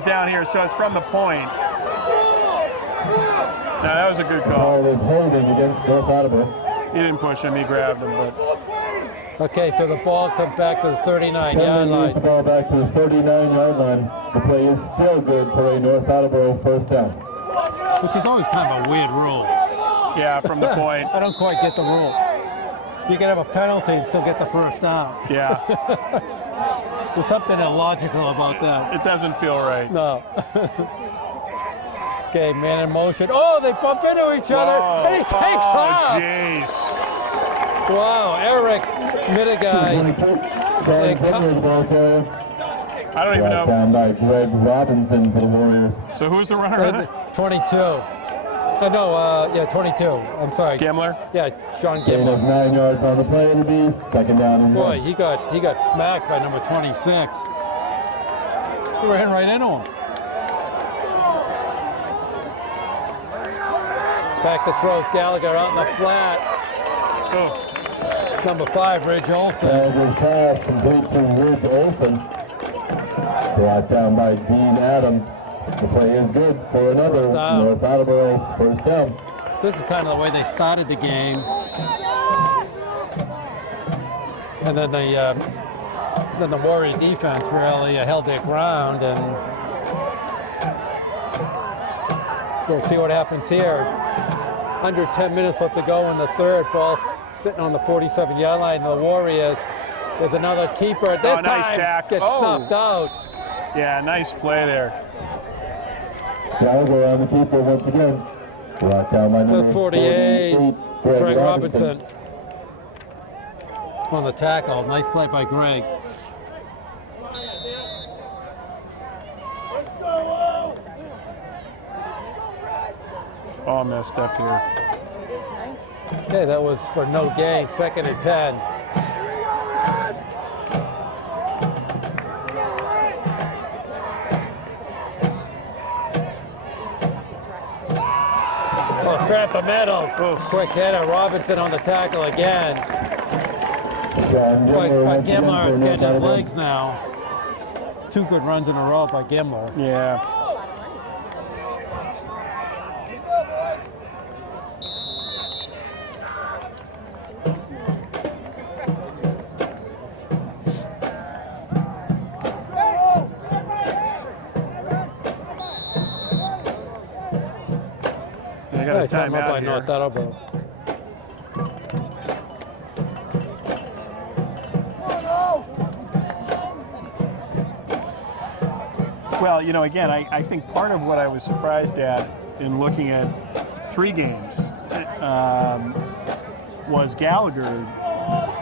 down here, so it's from the point. No, that was a good call. Ball is holding against North Attleboro. He didn't push him, he grabbed him, but. Okay, so the ball comes back to the 39-yard line. The ball back to the 39-yard line. The play is still good for a North Attleboro first down. Which is always kind of a weird rule. Yeah, from the point. I don't quite get the rule. You can have a penalty and still get the first down. Yeah. There's something illogical about that. It doesn't feel right. No. Okay, man in motion. Oh, they bump into each other, and he takes off. Oh, jeez. Wow, Eric Mitigate. I don't even know. Down by Greg Robinson for the Warriors. So who's the runner? 22. Yeah, 22. I'm sorry. Gimler? Yeah, Sean Gain of Gimler. 9 yards on the play. It'll be second down and Boy, 1. he got smacked by number 26. He ran right into him. Back to throws Gallagher out in the flat. Oh. Number 5, Ridge Olson. Gallagher's pass complete to Ridge Olson. Brought down by Dean Adams. The play is good for another North Attleboro first down. So this is kind of the way they started the game. And then the Warrior defense really held their ground, and we'll see what happens here. Under 10 minutes left to go in the third. Ball sitting on the 47-yard line. The Warriors. There's another keeper. This nice time tack. gets snuffed out. Yeah, nice play there. Gallagher on the keeper once again. Brought down by number 48, Greg Robinson. On the tackle. Nice play by Greg. All messed up here. Okay, that was for no gain. 2nd and 10. at the middle. Quick hitter. Robinson on the tackle again. Gimler's getting his legs now. 2 good runs in a row by Gimler. Yeah. They got a timeout by here. North Attleboro. Well, you know, again, I think part of what I was surprised at in looking at 3 games was Gallagher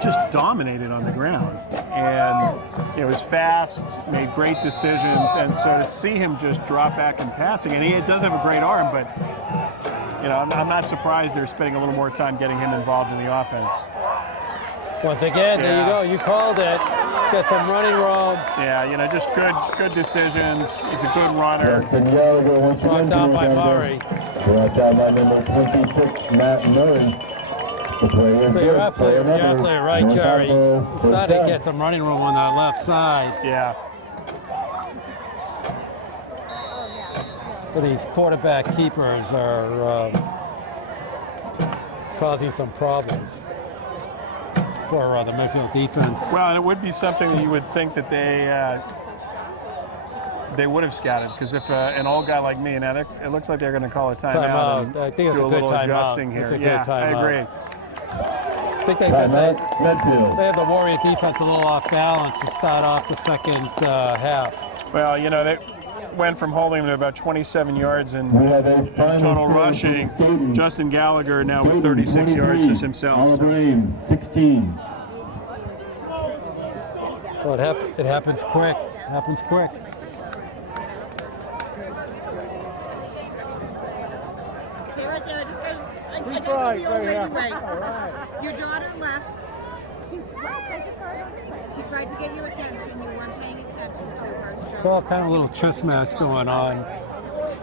just dominated on the ground. And it was fast, made great decisions, and so to see him just drop back in passing, and he does have a great arm, but you know, I'm not surprised they're spending a little more time getting him involved in the offense. Once again, there you go. You called it. Got some running room. Yeah, you know, just good decisions. He's a good runner. Brought down by Murray. Brought down by number 26, Matt Murray. So you're absolutely right, Jerry. He's starting to get some running room on that left side. Yeah. But these quarterback keepers are causing some problems for the Medfield defense. Well, it would be something that you would think that they would have scouted, because if an old guy like me, now it looks like they're going to call a timeout. And I think it's do a a good little adjusting here. It's a Yeah, good timeout. I agree. I think they have the Warrior defense a little off balance to start off the second half. Well, you know, they went from holding him to about 27 yards in total rushing. Justin Gallagher now with 36 yards just himself. So. 16. Well, it happens quick. It happens quick. Stay right there. I gotta go the old lady way. Your daughter left. She tried to get your attention. You weren't paying attention to her. So Well, kind of a little chess match going on.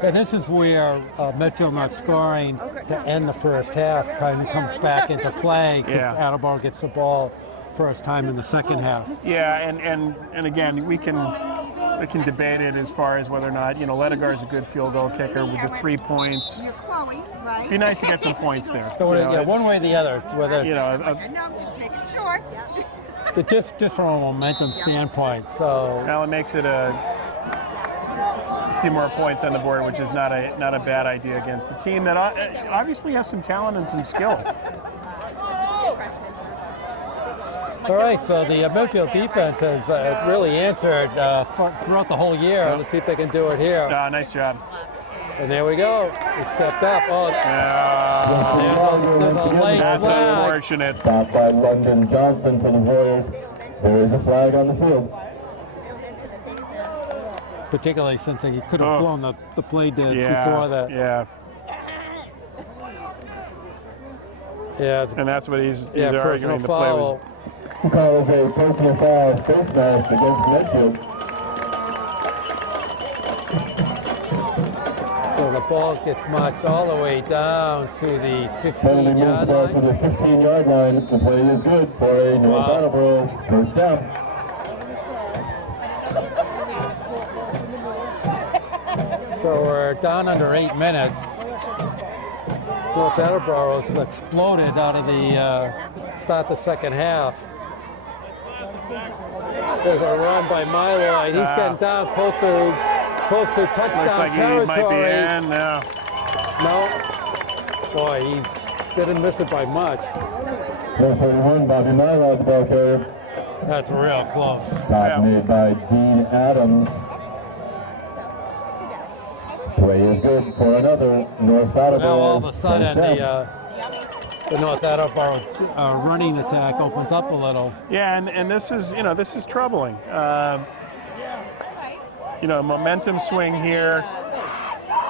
And this is where Medfield not scoring to end the first half kind of comes back into play because Attleboro gets the ball first time in the second half. Yeah, and again, we can debate it as far as whether or not, you know, Ledegar's a good field goal kicker with the 3 points. you're Chloe, right? It'd be nice to get some points there. So, You know, yeah, one way or the other. Whether You know, No, just make it short. but just from a momentum standpoint. So now it makes it a few more points on the board, which is not a bad idea against a team that obviously has some talent and some skill. all right, so the Medfield defense has really answered throughout the whole year. Let's see if they can do it here. Nice job. And there we go. He stepped up. Oh, there's a late That's flag. unfortunate. Stopped by London Johnson for the Warriors. There is a flag on the field. Particularly since he could have blown the play dead Yeah, before that. yeah. Yeah, And that's what he's personal arguing the play was. foul. Calls a personal foul face mask against Medfield. So the ball gets marched all the way down to the Penalty moves 15-yard the ball to line. the 15-yard line. The play is good for a North Attleboro first down. So we're down under 8 minutes. North Attleboro's exploded out of the start the second half. There's a run by MIAA. He's getting down close to touchdown Looks like he territory. might be in now. No. Boy, he didn't miss it by much. Number 41, Bobby MIAA, the ball carrier. That's real close. Stop made by Dean Adams. Play is good for another North Attleboro. Now all of a sudden first down. the North Attleboro running attack opens up a little. Yeah, and this is troubling. You know, momentum swing here.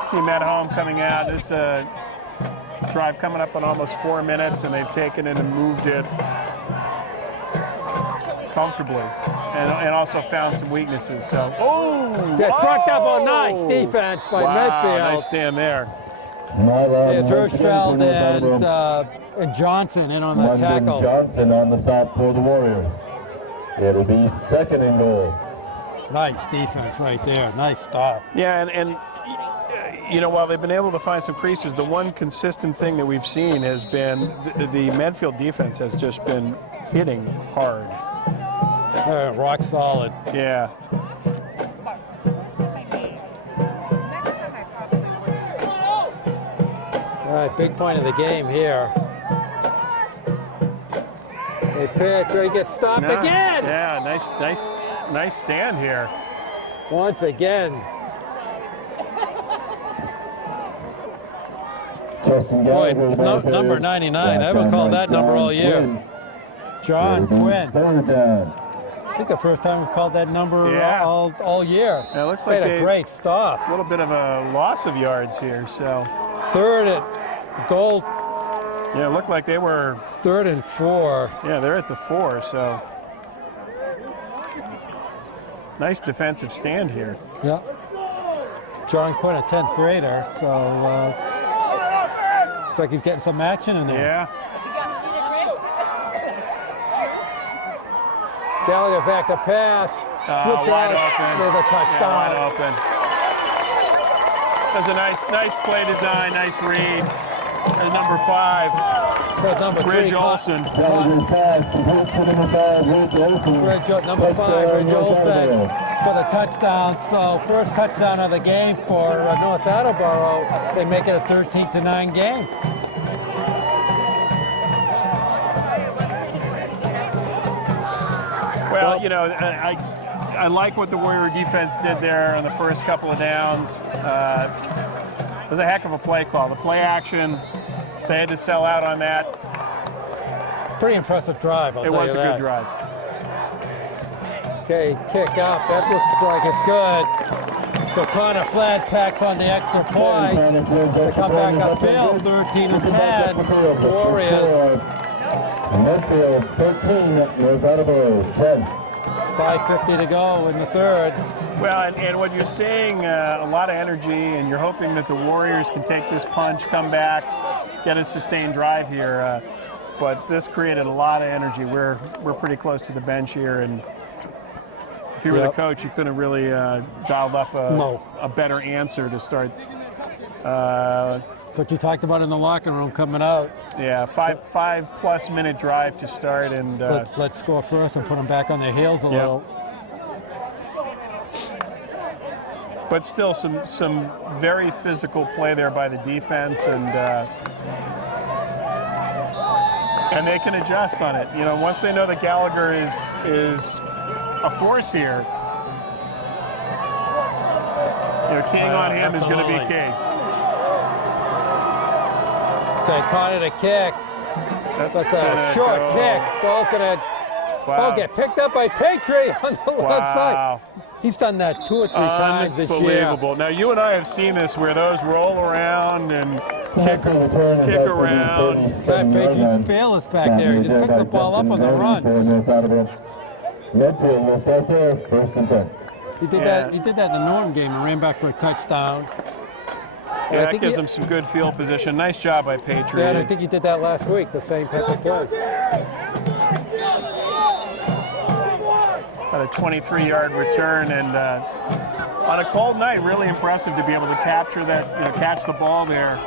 Team at home coming out. This drive coming up on almost 4 minutes, and they've taken it and moved it comfortably, and also found some weaknesses. So, Just brought up a nice defense by Medfield. Nice stand there. There's Hirschfeld and Johnson in on the London tackle. Johnson on the stop for the Warriors. It'll be 2nd and goal. Nice defense right there. Nice stop. Yeah, and you know, while they've been able to find some creases, the one consistent thing that we've seen has been the Medfield defense has just been hitting hard. Rock solid. Yeah. All right, big point of the game here. They pitch, he gets stopped again. Yeah, nice stand here. Once again. Boy, number 99. I haven't called that number all year. John Quinn. I think the first time we've called that number all year. Yeah, it looks like a great stop. A little bit of a loss of yards here, so. 3rd at goal. Yeah, it looked like they were 3rd and 4. Yeah, they're at the 4, so. Nice defensive stand here. Yeah. John Quinn, a 10th grader, so looks like he's getting some action in there. Yeah. Gallagher back to pass. Wide open. With a touchdown. Yeah, wide open. That's a nice play design, nice read. There's number 5. There's number Bridge 3. Olson. Gallagher's pass complete to number 5, Bridge Olson. Number 5, Bridge Olson for the touchdown. So first touchdown of the game for North Attleboro. They make it a 13-9 game. Well, you know, I like what the Warrior defense did there on the first couple of downs. It was a heck of a play call. The play action, they had to sell out on that. Pretty impressive drive, I'll tell you that. It was a good drive. Okay, kick up. That looks like it's good. So Connor Fladd tacks on the extra point. They come back upfield, 13-10. Warriors. Medfield 13, North Attleboro 10. 5:50 to go in the 3rd. Well, and what you're seeing, a lot of energy, and you're hoping that the Warriors can take this punch, come back, get a sustained drive here. But this created a lot of energy. We're pretty close to the bench here, and if you were the coach, you couldn't have really dialed up a better answer to start. What you talked about in the locker room coming out. Yeah, 5+ minute drive to start, and let's score first and put them back on their heels a little. But still, some very physical play there by the defense, and they can adjust on it. You know, once they know that Gallagher is a force here, you know, king on him is going to be king. Okay, Connor to kick. That's a short kick. Ball's going to get picked up by Petrie on the left side. He's done that 2 or 3 times this year. Unbelievable. Now, you and I have seen this where those roll around and kick around. Petrie's fearless back there. He just picked the ball up on the run. Medfield will start there, 1st and 10. He did that in the Norton game and ran back for a touchdown. Yeah, that gives him some good field position. Nice job by Petrie. Yeah, and I think he did that last week, the same type of play. Got a 23-yard return, and on a cold night, really impressive to be able to capture that, catch the ball there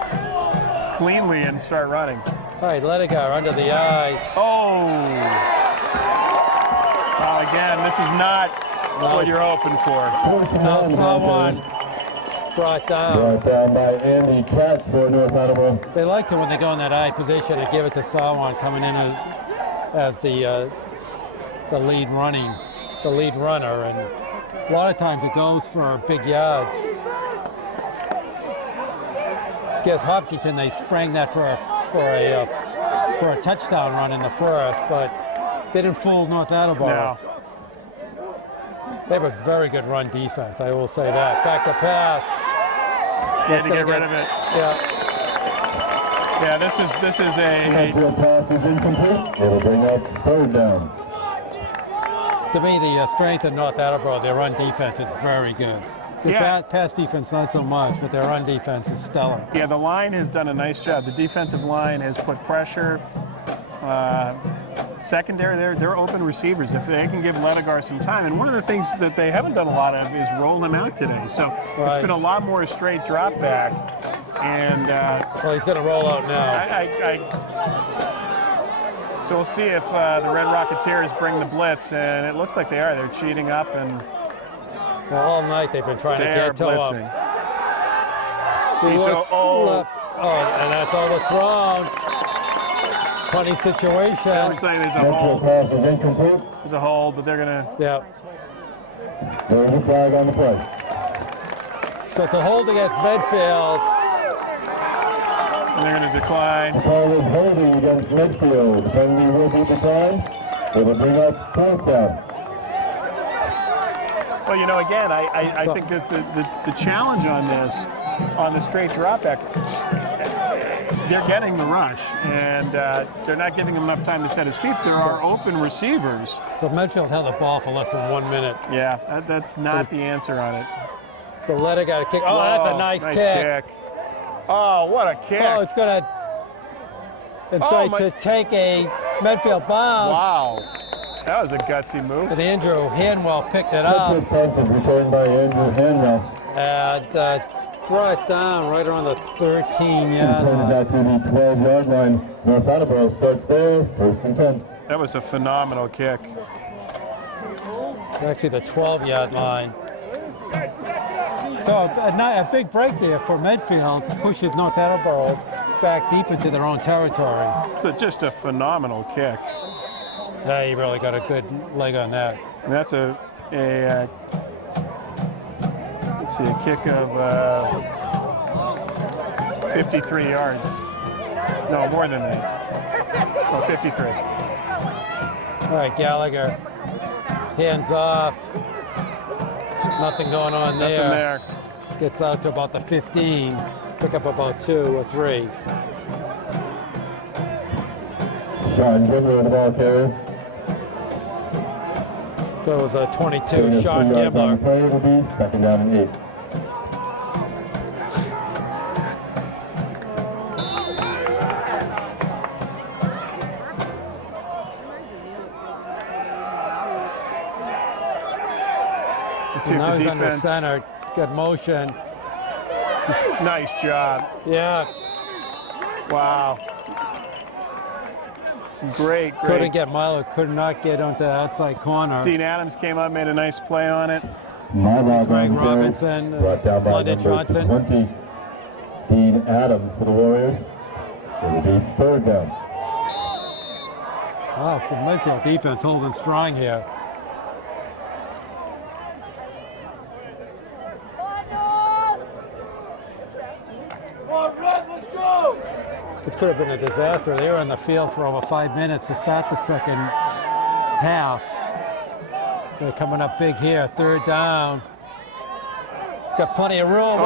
cleanly and start running. All right, Ledigar under the eye. Again, this is not what you're hoping for. Now someone brought down. Brought down by Andy Katz for North Attleboro. They like to, when they go in that eye position, and give it to Sawan coming in as the lead runner, and a lot of times it goes for big yards. Against Hopkinton, they sprang that for a touchdown run in the first, but they didn't fool North Attleboro. No. They have a very good run defense, I will say that. Back to pass. Yeah, to get rid of it. Yeah. Yeah, this is Pass is incomplete. It'll bring up 3rd down. To me, the strength of North Attleboro, their run defense is very good. The pass defense not so much, but their run defense is stellar. Yeah, the line has done a nice job. The defensive line has put pressure. Secondary, they're open receivers if they can give Ledegar some time. And one of the things that they haven't done a lot of is roll him out today. So it's been a lot more straight drop back. And well, he's going to roll out now. So we'll see if the Red Rocketeers bring the blitz, and it looks like they are. They're cheating up, and well, all night they've been trying to get to blitzing. him. And that's overthrown. Funny situation. It looks like there's a hold. There's a hold, but they're gonna. Yeah. There's a flag on the play. So it's a hold against Medfield. And they're going to decline. The ball is holding against Medfield. The penalty will be declined. They will bring up fourth down. Well, you know, again, I think that the challenge on this, on the straight drop back, they're getting the rush, and they're not giving him enough time to set his feet. There are open receivers. So Medfield held the ball for less than 1 minute. Yeah, that's not the answer on it. So Letta got a kick. Oh, that's a nice kick. Oh, what a kick. Oh, it's going to take a Medfield bounce. Wow. That was a gutsy move. And Andrew Hanwell picked it up. Returned by Andrew Hanwell. And brought it down right around the 13-yard line. Turns out to the 12-yard line. North Attleboro starts there, 1st and 10. That was a phenomenal kick. It's actually the 12-yard line. So a big break there for Medfield, pushes North Attleboro back deep into their own territory. It's just a phenomenal kick. Yeah, he really got a good leg on that. And that's a kick of 53 yards. No, more than that. Oh, 53. All right, Gallagher, hands off. Nothing going on there. Nothing there. Gets out to about the 15. Pick up about 2 or 3. Sean Gibbler, the ball carrier. So it was a 22, Sean Gibbler. Play will be 2nd down and 8. So now he's under center, good motion. Nice job. Yeah. Wow. Some great. Couldn't get Milo, could not get onto the outside corner. Dean Adams came up, made a nice play on it. Greg Robinson, brought down by London Johnson. 20, Dean Adams for the Warriors. It will be 3rd down. Wow, some Medfield defense holding strong here. This could have been a disaster. They were on the field for over 5 minutes to start the second half. They're coming up big here, 3rd down. Got plenty of room.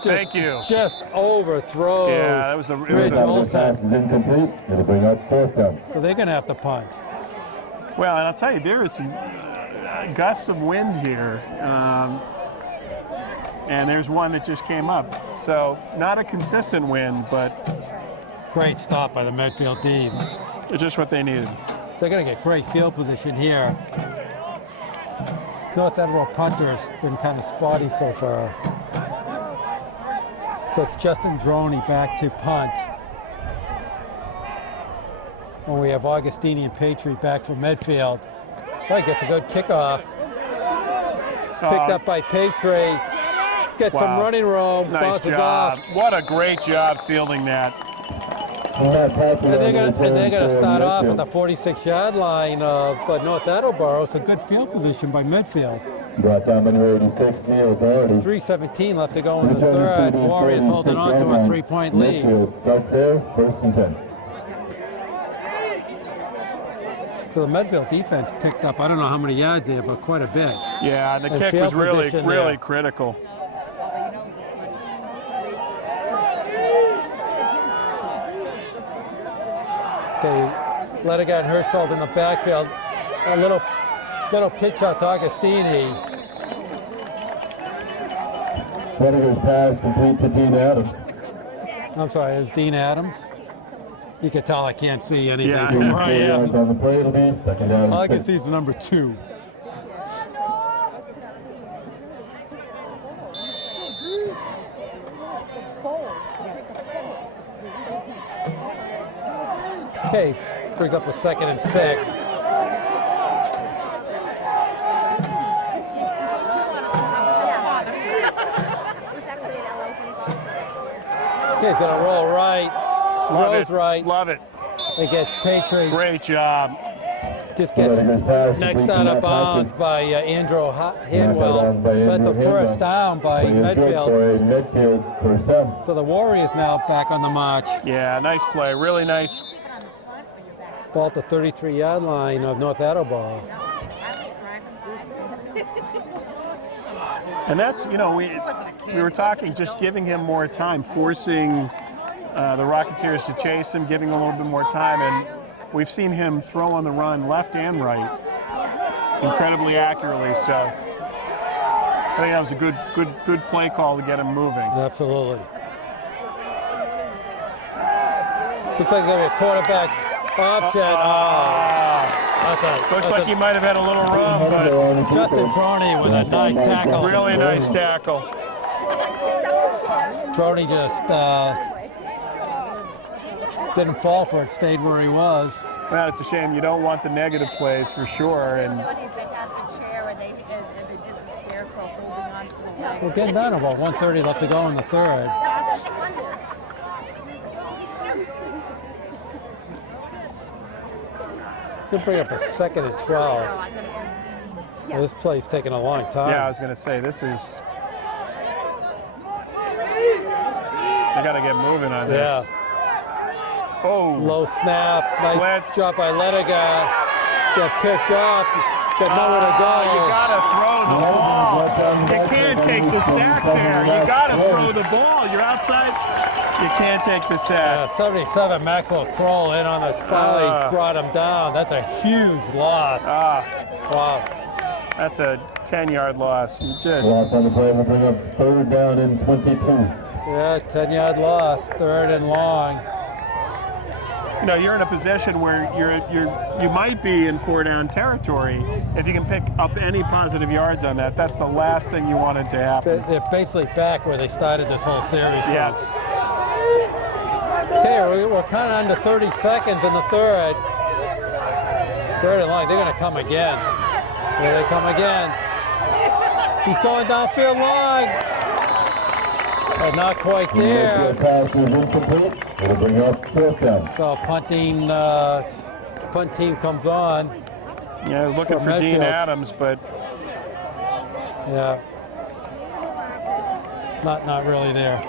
Thank you. Just overthrows. Yeah, that was a Rich Olsen. Pass is incomplete. It'll bring up 4th down. So they're going to have to punt. Well, and I'll tell you, there is some gusts of wind here. And there's one that just came up. So not a consistent wind, but great stop by the Medfield team. It's just what they needed. They're going to get great field position here. North Attleboro punter's been kind of spotty so far. So it's Justin Droney back to punt. And we have Augustini and Patry back from Medfield. Oh, he gets a good kickoff. Picked up by Patry. Get some running room. Nice job. Off. What a great job fielding that. And they're going to start off at the 46-yard line of North Attleboro. So good field position by Medfield. Brought down by number 86, Neil Doherty. 3:17 left to go in the 3rd. Warriors holding on to a 3-point lead. Medfield starts there, 1st and 10. So the Medfield defense picked up, I don't know how many yards there, but quite a bit. Yeah, and the kick was really critical. Okay, Ledigan and Hirschfeld in the backfield. A little pitch out to Augustini. Lediger's pass complete to Dean Adams. I'm sorry, it was Dean Adams. You can tell I can't see anything Yeah. from where I 4 yards am. on the play. It'll be second down and All I can 6. see is the number 2. Okay, brings up a 2nd and 6. Okay, he's gonna roll right. Love Throws it. right. Love it. It gets Patry. Great job. Just gets Lediger's pass next complete to out of Matt bounds Hopkins. by Andrew Knocked out Hanwell. by That's a Andrew first Hanwell. down by Play is good Medfield. for a Medfield first down. So the Warriors now back on the march. Yeah, nice play. Really nice. Ball at the 33-yard line of North Attleboro. And that's, you know, we were talking just giving him more time, forcing the Rocketeers to chase him, giving him a little bit more time, and we've seen him throw on the run left and right incredibly accurately. So I think that was a good play call to get him moving. Absolutely. Looks like there'll be a quarterback option. Looks like he might have had a little run, but Justin Droney with a nice tackle. really nice tackle. Droney just didn't fall for it, stayed where he was. Well, it's a shame. You don't want the negative plays for sure. And They had the chair and they did the scarecrow holding on to the leg. We're getting down to about 1:30 left to go in the third. We'll bring up a 2nd and 12. Well, this play's taking a long time. yeah, I was going to say, this is. They got to get moving on this. Oh, Low snap, nice Let's- drop by Lediger. Get picked up, got nowhere to go. you got to throw the ball. You can't take the sack there. You got to throw the ball. You're outside. You can't take the sack. 77, Maxwell Kroll in on the finally brought him down. That's a huge loss. Wow. That's a 10-yard loss. You just. Loss on the play will bring up third down and 22. Yeah, 10-yard loss, 3rd and long. You know, you're in a position where you might be in 4-down territory. If you can pick up any positive yards on that, that's the last thing you wanted to happen. They're basically back where they started this whole series. Yeah. Okay, we're kind of under 30 seconds in the third. 3rd and long, they're going to come again. Here they come again. He's going downfield long. But not quite there. Pass is incomplete. It'll bring up fourth down. So punt team comes on. Yeah, looking for Dean Medfield. Adams, but Yeah. Not really there.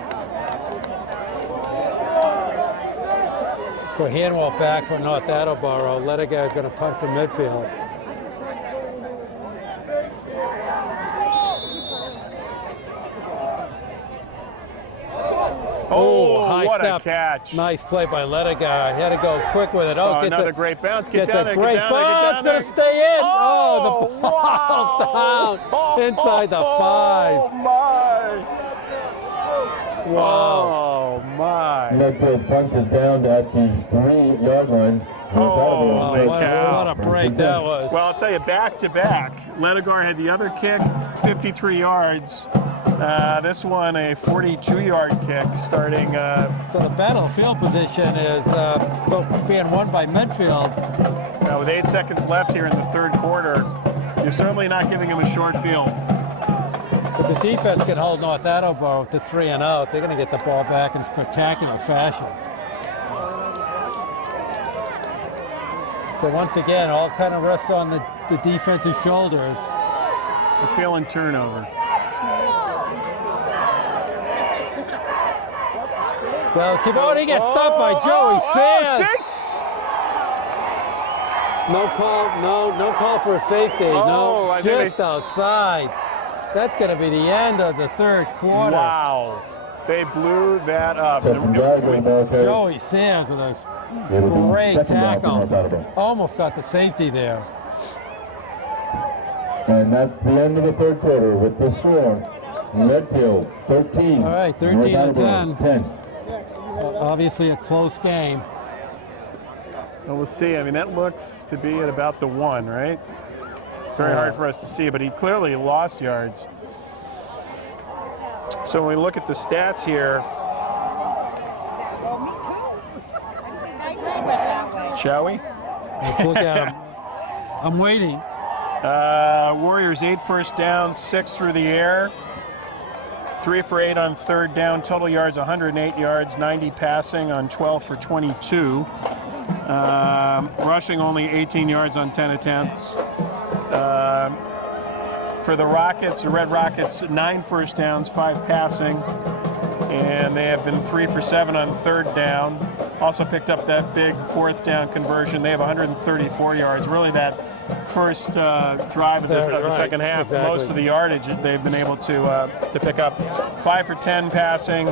For Hanwell back for North Attleboro. Lediger is going to punt for Medfield. oh, high what snap. a catch. Nice play by Lediger. He had to go quick with it. Oh, gets another a, great bounce. Get Gets down a there, great get down there, ball. get It's down going there. to stay in. Oh, the ball down inside the 5. Oh, my. Wow. Oh, my. Medfield punt is down at the 3-yard line. Holy What cow. a break that was. Well, I'll tell you, back-to-back. Lediger had the other kick, 53 yards. This one, a 42-yard kick, starting. So the battlefield position is so being won by Medfield. Now, with 8 seconds left here in the third quarter, you're certainly not giving him a short field. But the defense can hold North Attleboro to 3 and out. They're going to get the ball back in spectacular fashion. So once again, all kind of rests on the defense's shoulders. We're feeling turnover. Well, he gets stopped by Joey Sands. No call for a safety. Oh, I think just outside. That's going to be the end of the third quarter. Wow. They blew that up. Joey Sands with a great tackle. Almost got the safety there. And that's the end of the third quarter with the score. Medfield 13. All right, 13 to North Attleboro, 10. Obviously a close game. Well, we'll see. I mean, that looks to be at about the 1, right? Very hard for us to see, but he clearly lost yards. So when we look at the stats here, Well, me too. shall we? Let's look at him. I'm waiting. Warriors 8 first downs, 6 through the air, 3 for 8 on third down, total yards 108 yards, 90 passing on 12 for 22. Rushing only 18 yards on 10 attempts. For the Rockets, the Red Rockets, 9 first downs, 5 passing, and they have been 3 for 7 on third down. Also picked up that big fourth down conversion. They have 134 yards. Really, that first drive of the second half, most of the yardage they've been able to pick up. 5 for 10 passing,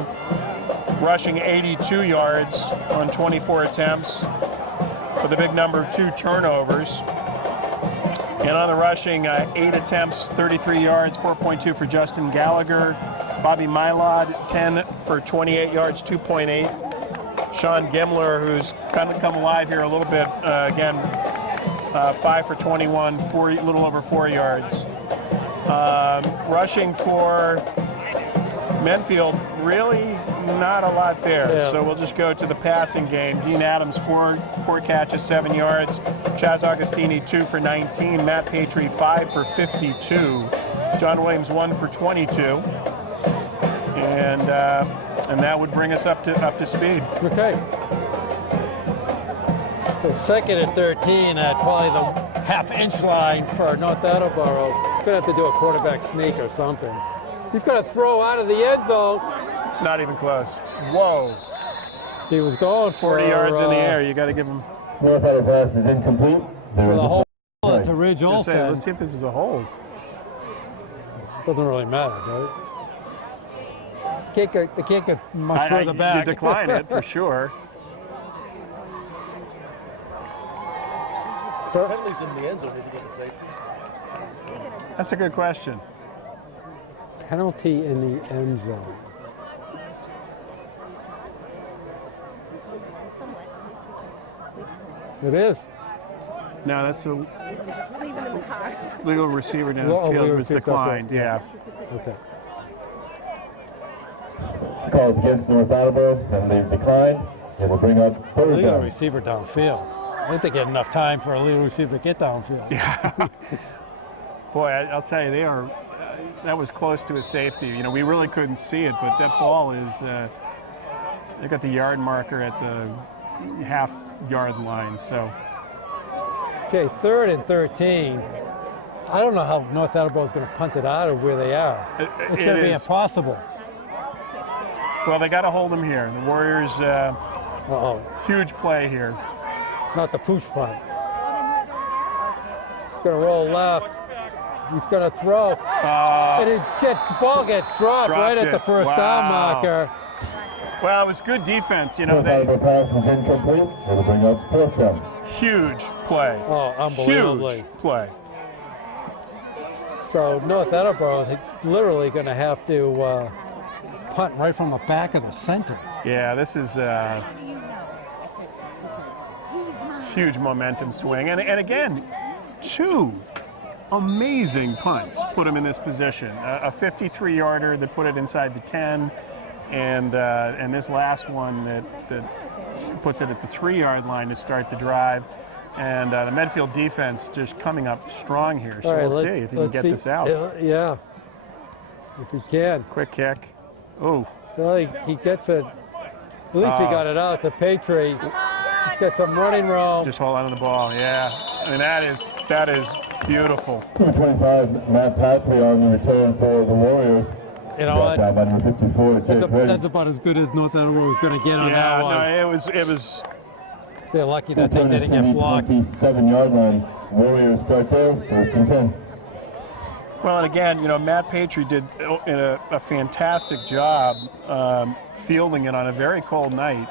rushing 82 yards on 24 attempts, with a big number of 2 turnovers. And on the rushing, 8 attempts, 33 yards, 4.2 for Justin Gallagher. Bobby Mylod, 10 for 28 yards, 2.8. Sean Gimler, who's kind of come alive here a little bit, again, 5 for 21, a little over 4 yards. Rushing for Medfield, really not a lot there. Yeah. So we'll just go to the passing game. Dean Adams, 4 catches, 7 yards. Chaz Augustini, 2 for 19. Matt Patry, 5 for 52. John Williams, 1 for 22. And that would bring us up to speed. Okay. So second and 13 at probably the half-inch line for North Attleboro. He's going to have to do a quarterback sneak or something. He's going to throw out of the end zone. Not even close. Whoa. He was going for 40 yards in the air. You got to give him. North Attleboro pass is incomplete. For the whole Right. to Ridge Olsen. Let's see if this is a hold. Doesn't really matter, does it? They can't get much further back. You decline it for sure. Penalties in the end zone, is it going to safety? That's a good question. Penalty in the end zone. It is. No, that's a Leave him in the car. legal receiver Legal downfield was receiver, declined. okay. Yeah. Okay. Calls against North Attleboro, and they've declined. It will bring up third Legal down. receiver downfield. I think they get enough time for a legal receiver to get downfield. Yeah. Boy, I'll tell you, they are. That was close to a safety. You know, we really couldn't see it, but that ball is. They got the yard marker at the half-yard line. So. Okay, third and 13. I don't know how North Attleboro is going to punt it out of where they are. It's going to be impossible. Well, they got to hold them here. The Warriors. Huge play here. Not the push punt. He's going to roll left. He's going to throw. And the ball gets dropped right at the first down marker. Well, it was good defense. You know, North Attleboro pass is incomplete. It'll bring up fourth down. Huge play. Oh, unbelievably. Huge play. So North Attleboro is literally going to have to punt right from the back of the center. Yeah, this is a huge momentum swing. And again, 2 amazing punts put him in this position. A 53-yarder that put it inside the 10, and this last one that puts it at the 3-yard line to start the drive. And the Medfield defense just coming up strong here. So we'll see if he can get this out. Yeah, if he can. Quick kick. Oh. Well, he gets it. At least he got it out to Patry. He's got some running room. Just hold on to the ball. Yeah. I mean, that is beautiful. Number 25, Matt Patry on the return for the Warriors. You know what? Down by number 54, That's about as good as North Attleboro was going to get on that one. Yeah, no, it was. They're lucky that they didn't get blocked. 27-yard line. Warriors start there, first and 10. Well, and again, you know, Matt Patry did a fantastic job fielding it on a very cold night.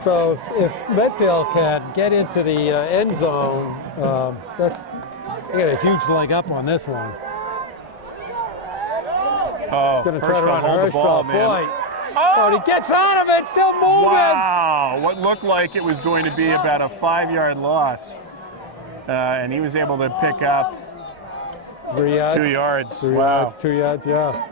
So if Medfield can get into the end zone, they got a huge leg up on this one. Oh, Gonna try to Hirschfeld run hold the ball, Hirschfeld, man. boy. Oh, he gets out of it, still moving. Wow, what looked like it was going to be about a 5-yard loss. And he was able to pick up 3 yards. 2 yards. 2 Wow. yards, 2 yards, yeah.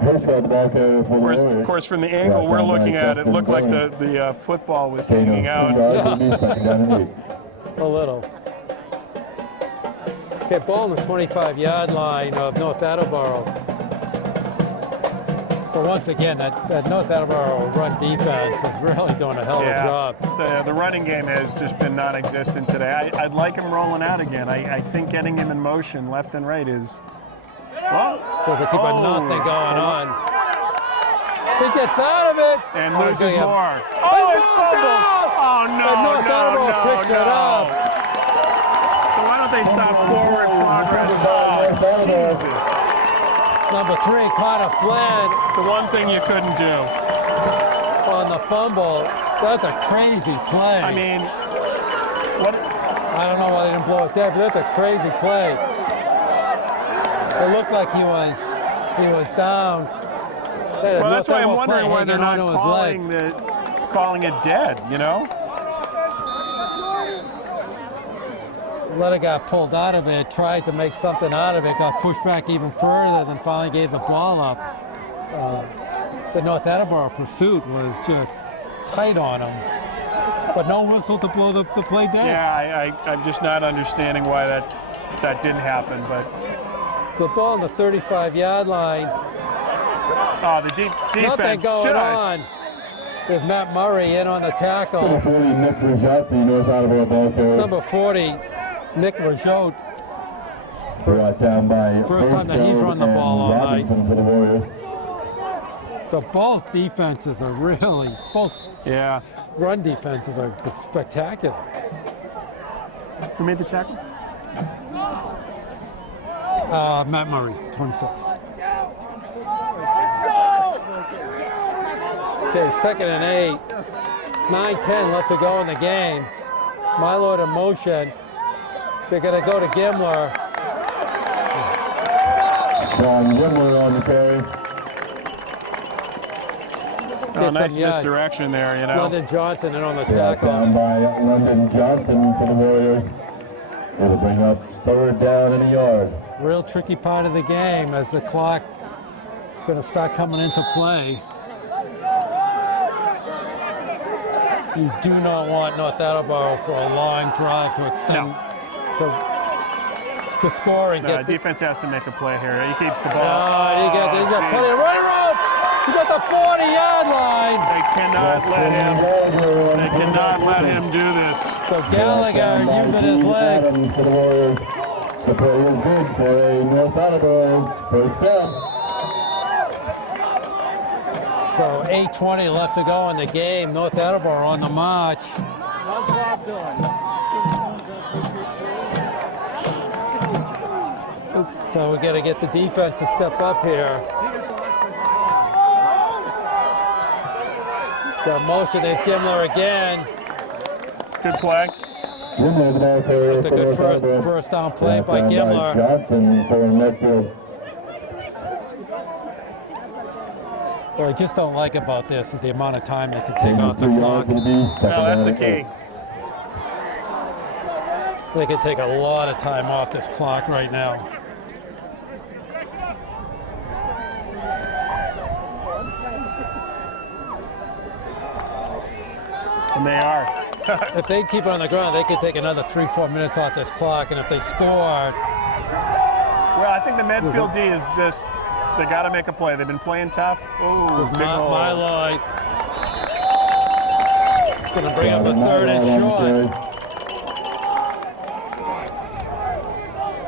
Of course, from the angle we're looking at, it looked like the football was hanging out. A little. Okay, ball on the 25-yard line of North Attleboro. But once again, that North Attleboro run defense is really doing a hell of a job. The running game has just been non-existent today. I'd like him rolling out again. I think getting him in motion left and right is, well. There's a keep of nothing going on. He gets out of it. And loses more. Oh, it fumbled. Oh, no, North Attleboro picks it up. So why don't they stop forward progress? Oh, Jesus. Number 3, Connor Flynn. The one thing you couldn't do. On the fumble. That's a crazy play. I mean, what? I don't know why they didn't blow it dead, but that's a crazy play. It looked like he was down. Well, that's why I'm wondering why they're not calling it dead, you know? Letter got pulled out of it, tried to make something out of it, got pushed back even further, then finally gave the ball up. The North Attleboro pursuit was just tight on him, but no whistle to blow the play dead. Yeah, I'm just not understanding why that didn't happen, but. The ball on the 35-yard line. Oh, the defense. Nothing going on with Matt Murray in on the tackle. Number 40, Nick Rajotte. First time that he's run the ball all night. So both defenses are really, run defenses are spectacular. Who made the tackle? Matt Murray, 26. Okay, 2nd and 8. 9-10 left to go in the game. Mylord in motion. They're going to go to Gimler. Gimler on the carry. Oh, nice misdirection there, you know. London Johnson in on the tackle. Down by London Johnson for the Warriors. It'll bring up 3rd down and a yard. Real tricky part of the game as the clock is going to start coming into play. You do not want North Attleboro for a long drive to extend to score and get. Defense has to make a play here. He keeps the ball. He got plenty of running room. He's at the 40-yard line. They cannot let him do this. So Gallagher using his legs. The play is good for a North Attleboro first down. So 8:20 left to go in the game. North Attleboro on the march. So we got to get the defense to step up here. Got motion. There's Gimler again. Good play. It's a good first down play by Gimler. Johnson for Medfield. What I just don't like about this is the amount of time they can take off the clock. Well, that's the key. They can take a lot of time off this clock right now. And they are. If they keep it on the ground, they could take another 3-4 minutes off this clock, and if they score. Well, I think the Medfield D is just, they got to make a play. They've been playing tough. Oh, big hole. Mylord. Going to bring up a 3rd and short.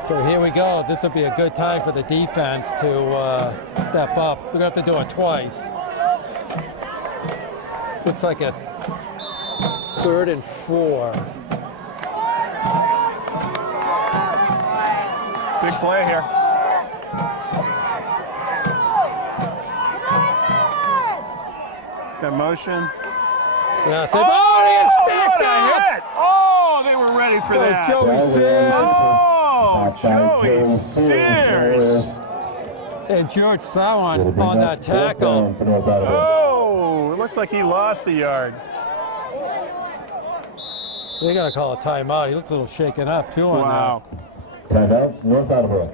So here we go. This will be a good time for the defense to step up. They're going to have to do it twice. Looks like a 3rd and 4. Big play here. Got motion. Yeah, so he gets stacked up. Hit. Oh, they were ready for that. Joey Sears. Oh, Joey Sears. And George Sowan on that tackle. Oh, it looks like he lost a yard. They got to call a timeout. He looks a little shaken up, too, on Wow. Timeout, North Attleboro.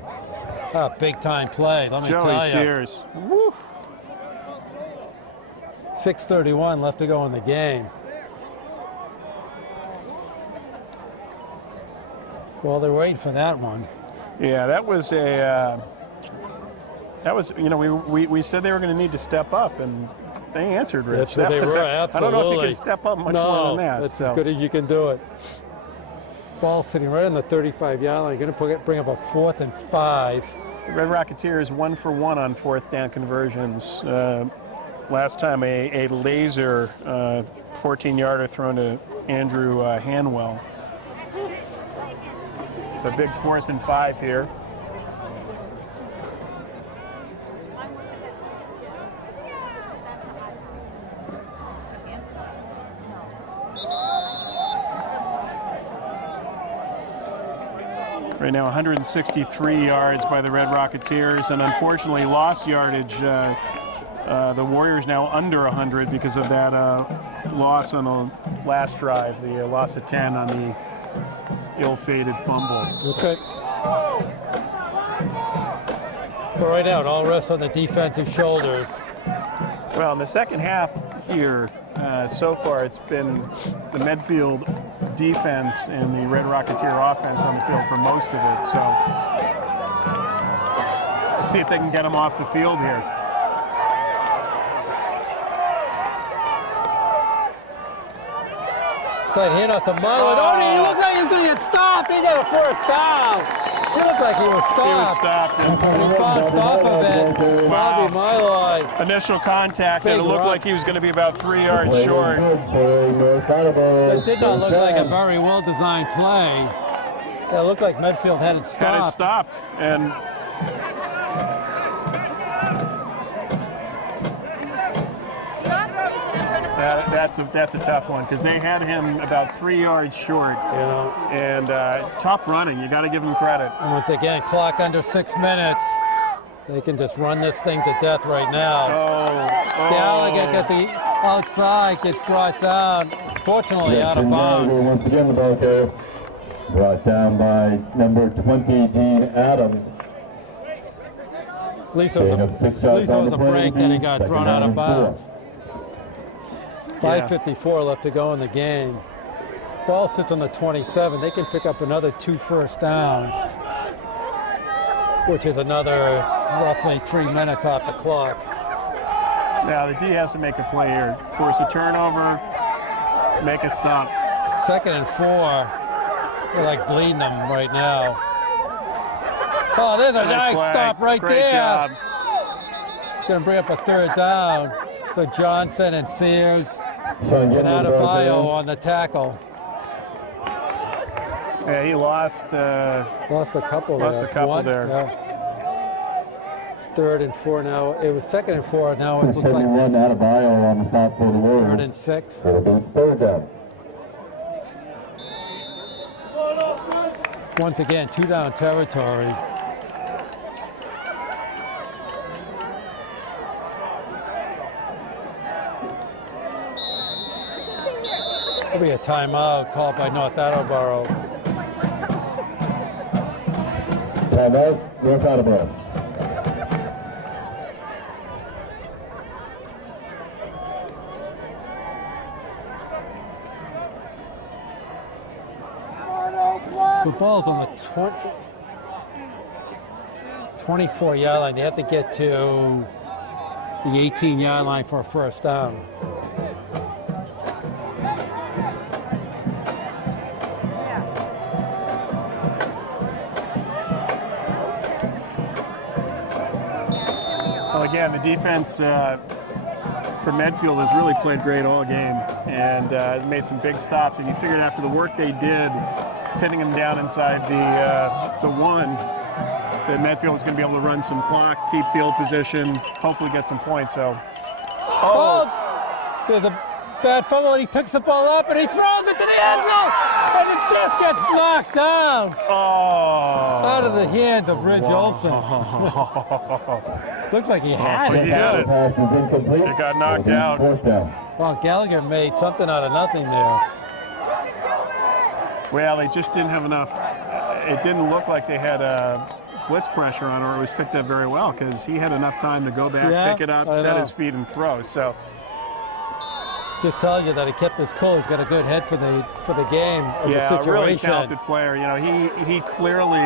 that. Big time play, let me tell Joey you. Sears. Woo. 6:31 left to go in the game. Well, they're waiting for that one. Yeah, that was a. You know, we said they were going to need to step up, and they answered, Rich. That's what they were, I don't know if you absolutely. can step up much more than that. That's so. as good as you can do it. Ball sitting right on the 35-yard line. Going to bring up a 4th and 5. Red Rocketeers 1 for 1 on 4th down conversions. Last time a laser 14-yarder thrown to Andrew Hanwell. So big 4th and 5 here. Right now 163 yards by the Red Rocketeers, and unfortunately lost yardage. The Warriors now under 100 because of that loss on the last drive, the loss of 10 on the ill-fated fumble. Okay. But right out, all rests on the defensive shoulders. Well, in the second half here, so far it's been the Medfield defense and the Red Rocketeer offense on the field for most of it. So let's see if they can get them off the field here. Tight hand off the Milo. Oh, he looked like he was going to get stopped. He got a 1st down. He looked like he was stopped. He was stopped. And he bounced off of it. Wow. Bobby Milo. Initial contact, and it looked like he was going to be about 3 yards short. It did not look like a very well-designed play. It looked like Medfield had it stopped. Had it stopped, and that's a tough one because they had him about 3 yards short. And tough running. You got to give him credit. And once again, clock under 6 minutes. They can just run this thing to death right now. Gallagher at the outside gets brought down. Fortunately, out of bounds. Once again, the ball carrier brought down by number 20, Dean Adams. At least it was a break, then he got thrown out of bounds. 5:54 left to go in the game. Ball sits on the 27. They can pick up another 2 first downs, which is another roughly 3 minutes off the clock. Now the D has to make a play here. Force a turnover, make a stop. 2nd and 4. They're like bleeding them right now. Oh, there's a nice stop right Great there. job. It's going to bring up a 3rd down. So Johnson and Sears and Adebayo on the tackle. Yeah, he lost a couple there. Yeah. It's 3rd and 4 now. It was 2nd and 4. Now it looks like Adebayo on the stop for the Warriors. 3rd and 6. For the 3rd down. Once again, 2-down territory. There'll be a timeout called by North Attleboro. Timeout, North Attleboro. The ball's on the 24-yard line. They have to get to the 18-yard line for a 1st down. Well, again, the defense for Medfield has really played great all game and made some big stops. And you figured after the work they did, pinning them down inside the 1, that Medfield was going to be able to run some clock, keep field position, hopefully get some points. So, there's a bad fumble, and he picks the ball up and he throws it to the end zone, and it just gets knocked down out of the hands of Ridge Olson. Looks like he had it. He did it. Pass is incomplete. It got knocked out. Fourth down. Well, Gallagher made something out of nothing there. Well, they just didn't have enough. It didn't look like they had blitz pressure on, or it was picked up very well because he had enough time to go back, pick it up, set his feet, and throw. So just telling you that he kept his cool. He's got a good head for the game. Or the situation. A really talented player. You know, he clearly.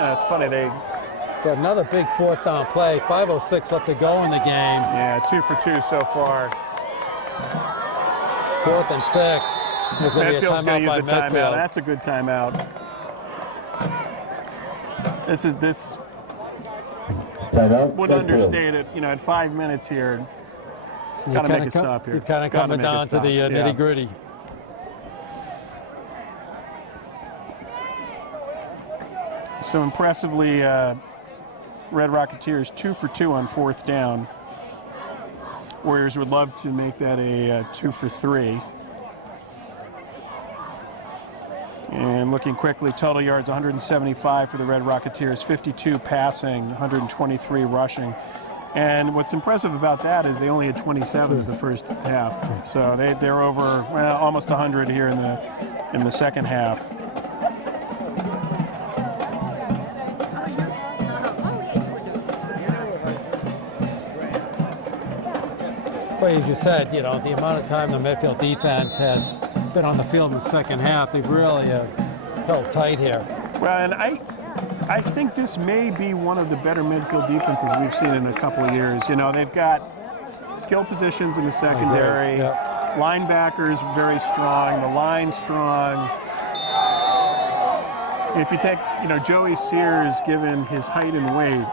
It's funny So another big fourth down play. 5:06 left to go in the game. Yeah, 2 for 2 so far. 4th and 6. There's going to be a Medfield's going to use a timeout. timeout. That's a good timeout. This Timeout. would understate it. You know, at 5 minutes here, got to make a stop here. You're kind of coming down to the nitty-gritty. So impressively, Red Rocketeers 2 for 2 on 4th down. Warriors would love to make that a 2 for 3. And looking quickly, total yards 175 for the Red Rocketeers, 52 passing, 123 rushing. And what's impressive about that is they only had 27 in the first half. So they're over almost 100 here in the second half. But as you said, you know, the amount of time the Medfield defense has been on the field in the second half, they've really held tight here. Well, and I think this may be one of the better Medfield defenses we've seen in a couple of years. You know, they've got skill positions in the secondary, linebackers very strong, the line strong. If you take, you know, Joey Sears, given his height and weight,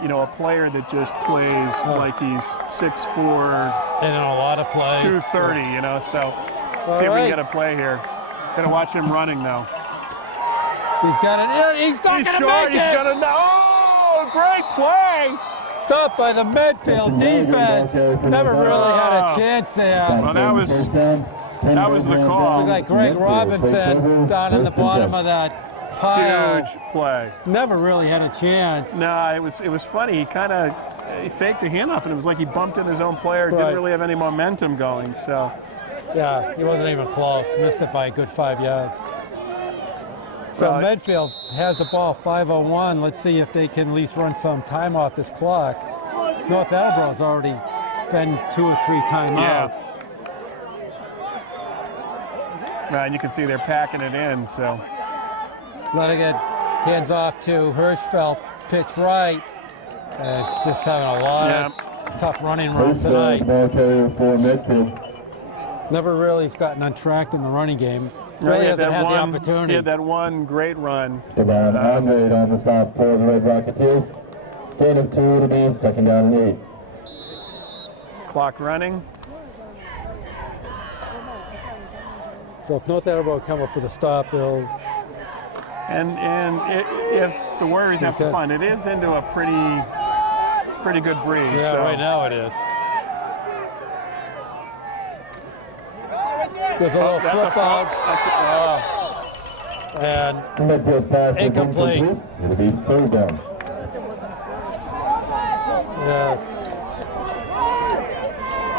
you know, a player that just plays like he's 6'4", and in a lot of plays, 230. You know, so see if we can get a play here. Gonna watch him running though. He's got it. He's not gonna make it. He's gonna. Oh, great play! Stopped by the Medfield defense. Never really had a chance there. Well, that was the call. Looked like Greg Robinson down in the bottom of that pile. Huge play. Never really had a chance. No, it was funny. He kind of faked the handoff, and it was like he bumped in his own player. Didn't really have any momentum going. So. Yeah, he wasn't even close. Missed it by a good 5 yards. So Medfield has the ball, 5:01. Let's see if they can at least run some time off this clock. North Attleboro's already spent 2 or 3 timeouts. Yeah. And you can see they're packing it in. So. Letting it hands off to Hirschfeld, pitch right. And it's just having a lot of tough running room tonight. Never really has gotten untracked in the running game. Really hasn't had the opportunity. He had that one great run. Devon Andre on the stop for the Red Rocketeers. Gain of 2 to be 2nd down and 8. Clock running. So if North Attleboro come up with a stop, they'll. And if the Warriors have to punt, it is into a pretty good breeze. Yeah, so. Right now it is. There's a little flip out. And incomplete. It'll be 3rd down. Yeah.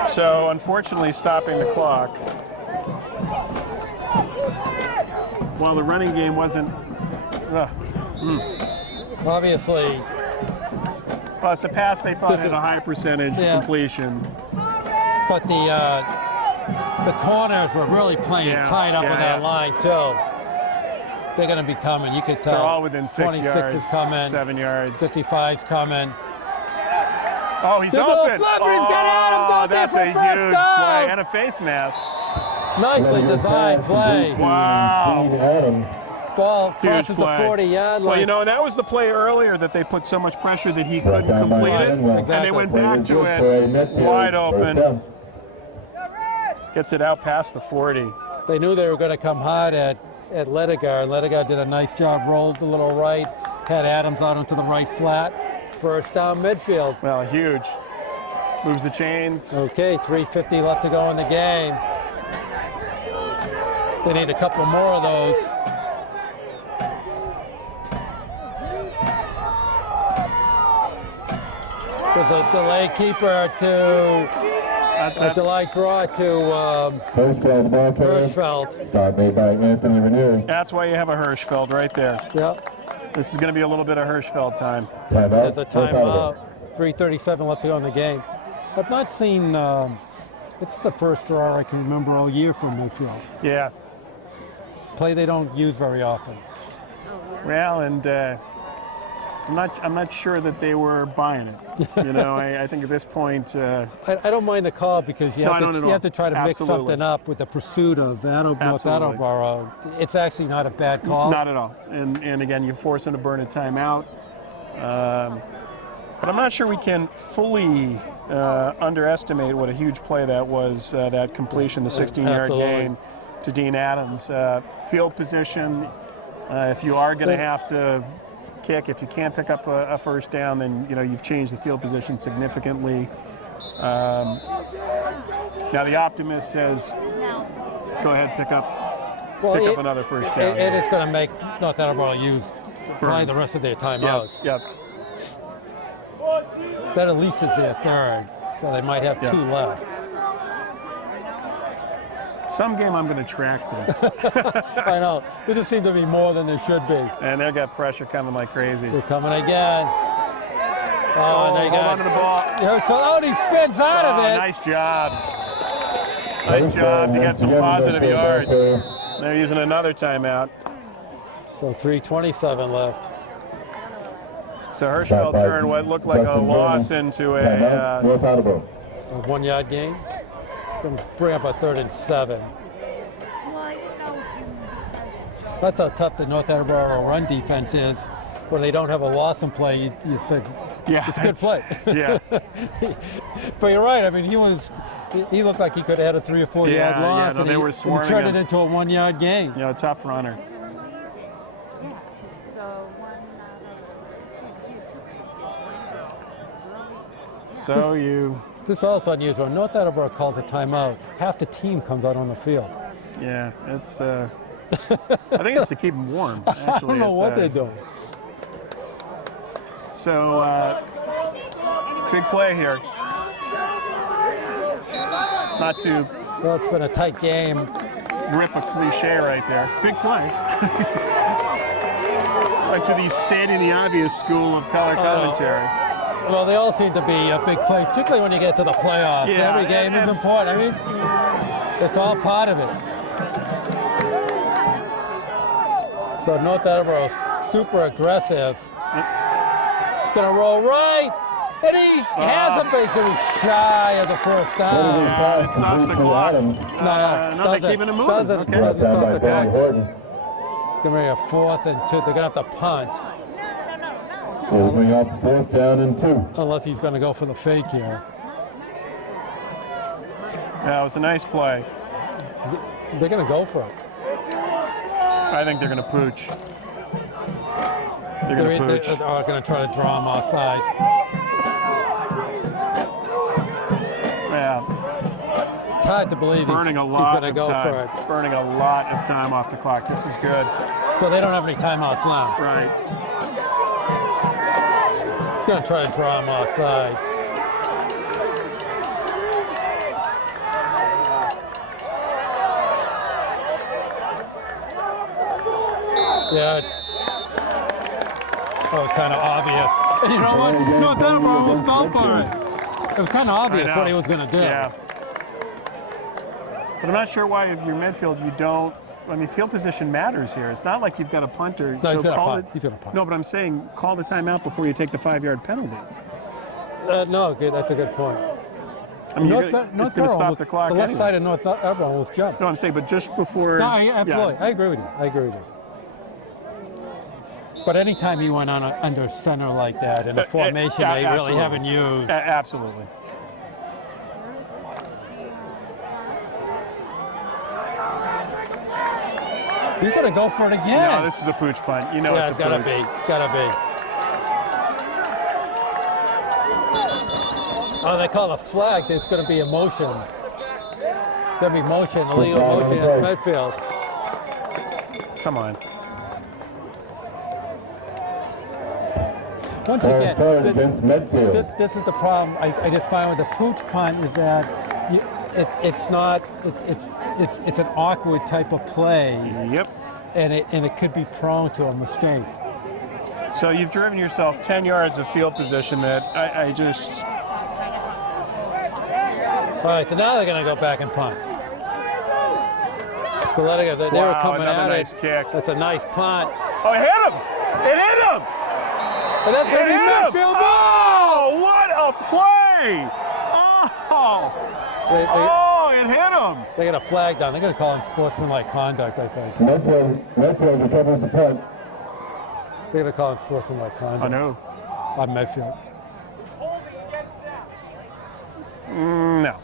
So unfortunately, stopping the clock. While the running game wasn't. Obviously. Well, it's a pass they thought had a high percentage completion. But the corners were really playing tight up with that line too. They're going to be coming. You could tell. They're all within 6 26 yards. is coming. 7 yards. 55's coming. Oh, he's open. open. He's got Adams out that's there a for huge down. play and a face mask. Nicely designed play. Wow. Ball crosses the 40-yard line. Well, you know, that was the play earlier that they put so much pressure that he couldn't complete it. Exactly. And they went back to it wide open. Gets it out past the 40. They knew they were going to come hard at Ledegar, and Ledegar did a nice job, rolled a little right, had Adams out into the right flat. 1st down Medfield. Well, huge. Moves the chains. Okay, 3:50 left to go in the game. They need a couple more of those. There's a delayed keeper to a delayed draw to Hirschfeld. Start made by Anthony Ranieri. That's why you have a Hirschfeld right there. Yep. This is going to be a little bit of Hirschfeld time. Timeout. There's a timeout. 3:37 left to go in the game. I've not seen. It's the first draw I can remember all year from Medfield. Yeah. Play they don't use very often. Well, and I'm not sure that they were buying it. You know, I think at this point. I don't mind the call because you have to try to mix something up with the pursuit of North Attleboro. It's actually not a bad call. Not at all. And again, you force them to burn a timeout. But I'm not sure we can fully underestimate what a huge play that was, that completion, the 16-yard gain to Dean Adams. Field position, if you are going to have to kick, if you can't pick up a first down, then you've changed the field position significantly. Now the optimist says, go ahead, pick up another first down. And it's going to make North Attleboro use probably the rest of their timeouts. Yep. That at least is their third, so they might have 2 left. Some game I'm going to track them. I know. There just seems to be more than there should be. And they've got pressure coming like crazy. They're coming again. Oh, and they got on to the ball. Oh, he spins out of it. Nice job. Nice job to get some positive yards. They're using another timeout. So 3:27 left. So Hirschfeld turned what looked like a loss into a 1-yard gain. Going to bring up a 3rd and 7. That's how tough the North Attleboro run defense is, where they don't have a loss in play. You said it's a good play. Yeah. But you're right. I mean, he looked like he could have had a 3 or 4 yard loss, they were swarming he turned him it into a 1-yard gain. A tough runner. So This is also unusual. When North Attleboro calls a timeout, half the team comes out on the field. Yeah, it's. I think it's to keep them warm. Actually, I don't know what they're doing. So, big play here. Not to. Well, it's been a tight game. Rip a cliche right there. Big play. Went to the stating the obvious school of color commentary. Well, they all seem to be a big play, particularly when you get to the playoffs. Yeah, Every game is important. I mean, it's all part of it. So North Attleboro's super aggressive. He's going to roll right. And he has it, but he's going to be shy of the first down. Yeah, it stops the clock. No, they're keeping him moving. Doesn't stop the clock. It's going to be a 4th and 2. They're going to have to punt. We'll bring up 4th down and 2. Unless he's going to go for the fake here. Yeah, it was a nice play. They're going to go for it. I think they're going to pooch. They're going to pooch. They're going to try to draw him off sides. Yeah. It's hard to believe he's going to go for it. Burning a lot of time off the clock. This is good. So they don't have any timeouts left. Right. He's going to try to draw him off sides. Yeah. That was kind of obvious. And you know what? North Attleboro almost fell for it. It was kind of obvious what he was going to do. Yeah. But I'm not sure why, if you're Medfield, you don't. I mean, field position matters here. It's not like you've got a punter. No, so he's going to call punt. it. He's going to punt. No, but I'm saying call the timeout before you take the 5-yard penalty. No, good. That's a good point. I mean, it's going to stop the clock. The left anyway. side of North Attleboro was jumped. No, I'm saying, but just before. No, absolutely. Yeah. I agree with you. But anytime he went on under center like that in a formation they really haven't used. Absolutely. He's going to go for it again. No, this is a pooch punt. You know it's a pooch. It's got to be. It's got to be. Oh, they call a flag. There's going to be a motion. There's going to be motion, illegal motion at Medfield. Come on. Once again, against Medfield. this is the problem I just find with the pooch punt is that it's an awkward type of play. Yep. And it could be prone to a mistake. So you've driven yourself 10 yards of field position that I just... All right, so now they're going to go back and punt. So let it go. They were coming another at nice it. kick. That's a nice punt. Oh, it hit him! It hit him! And that's going to be Medfield ball! Oh, what a play! Oh! It hit him! They got a flag down. They're going to call him sportsmanlike conduct, I think. Medfield recovers the punt. They're going to call him sportsmanlike conduct. I know. On Medfield. No.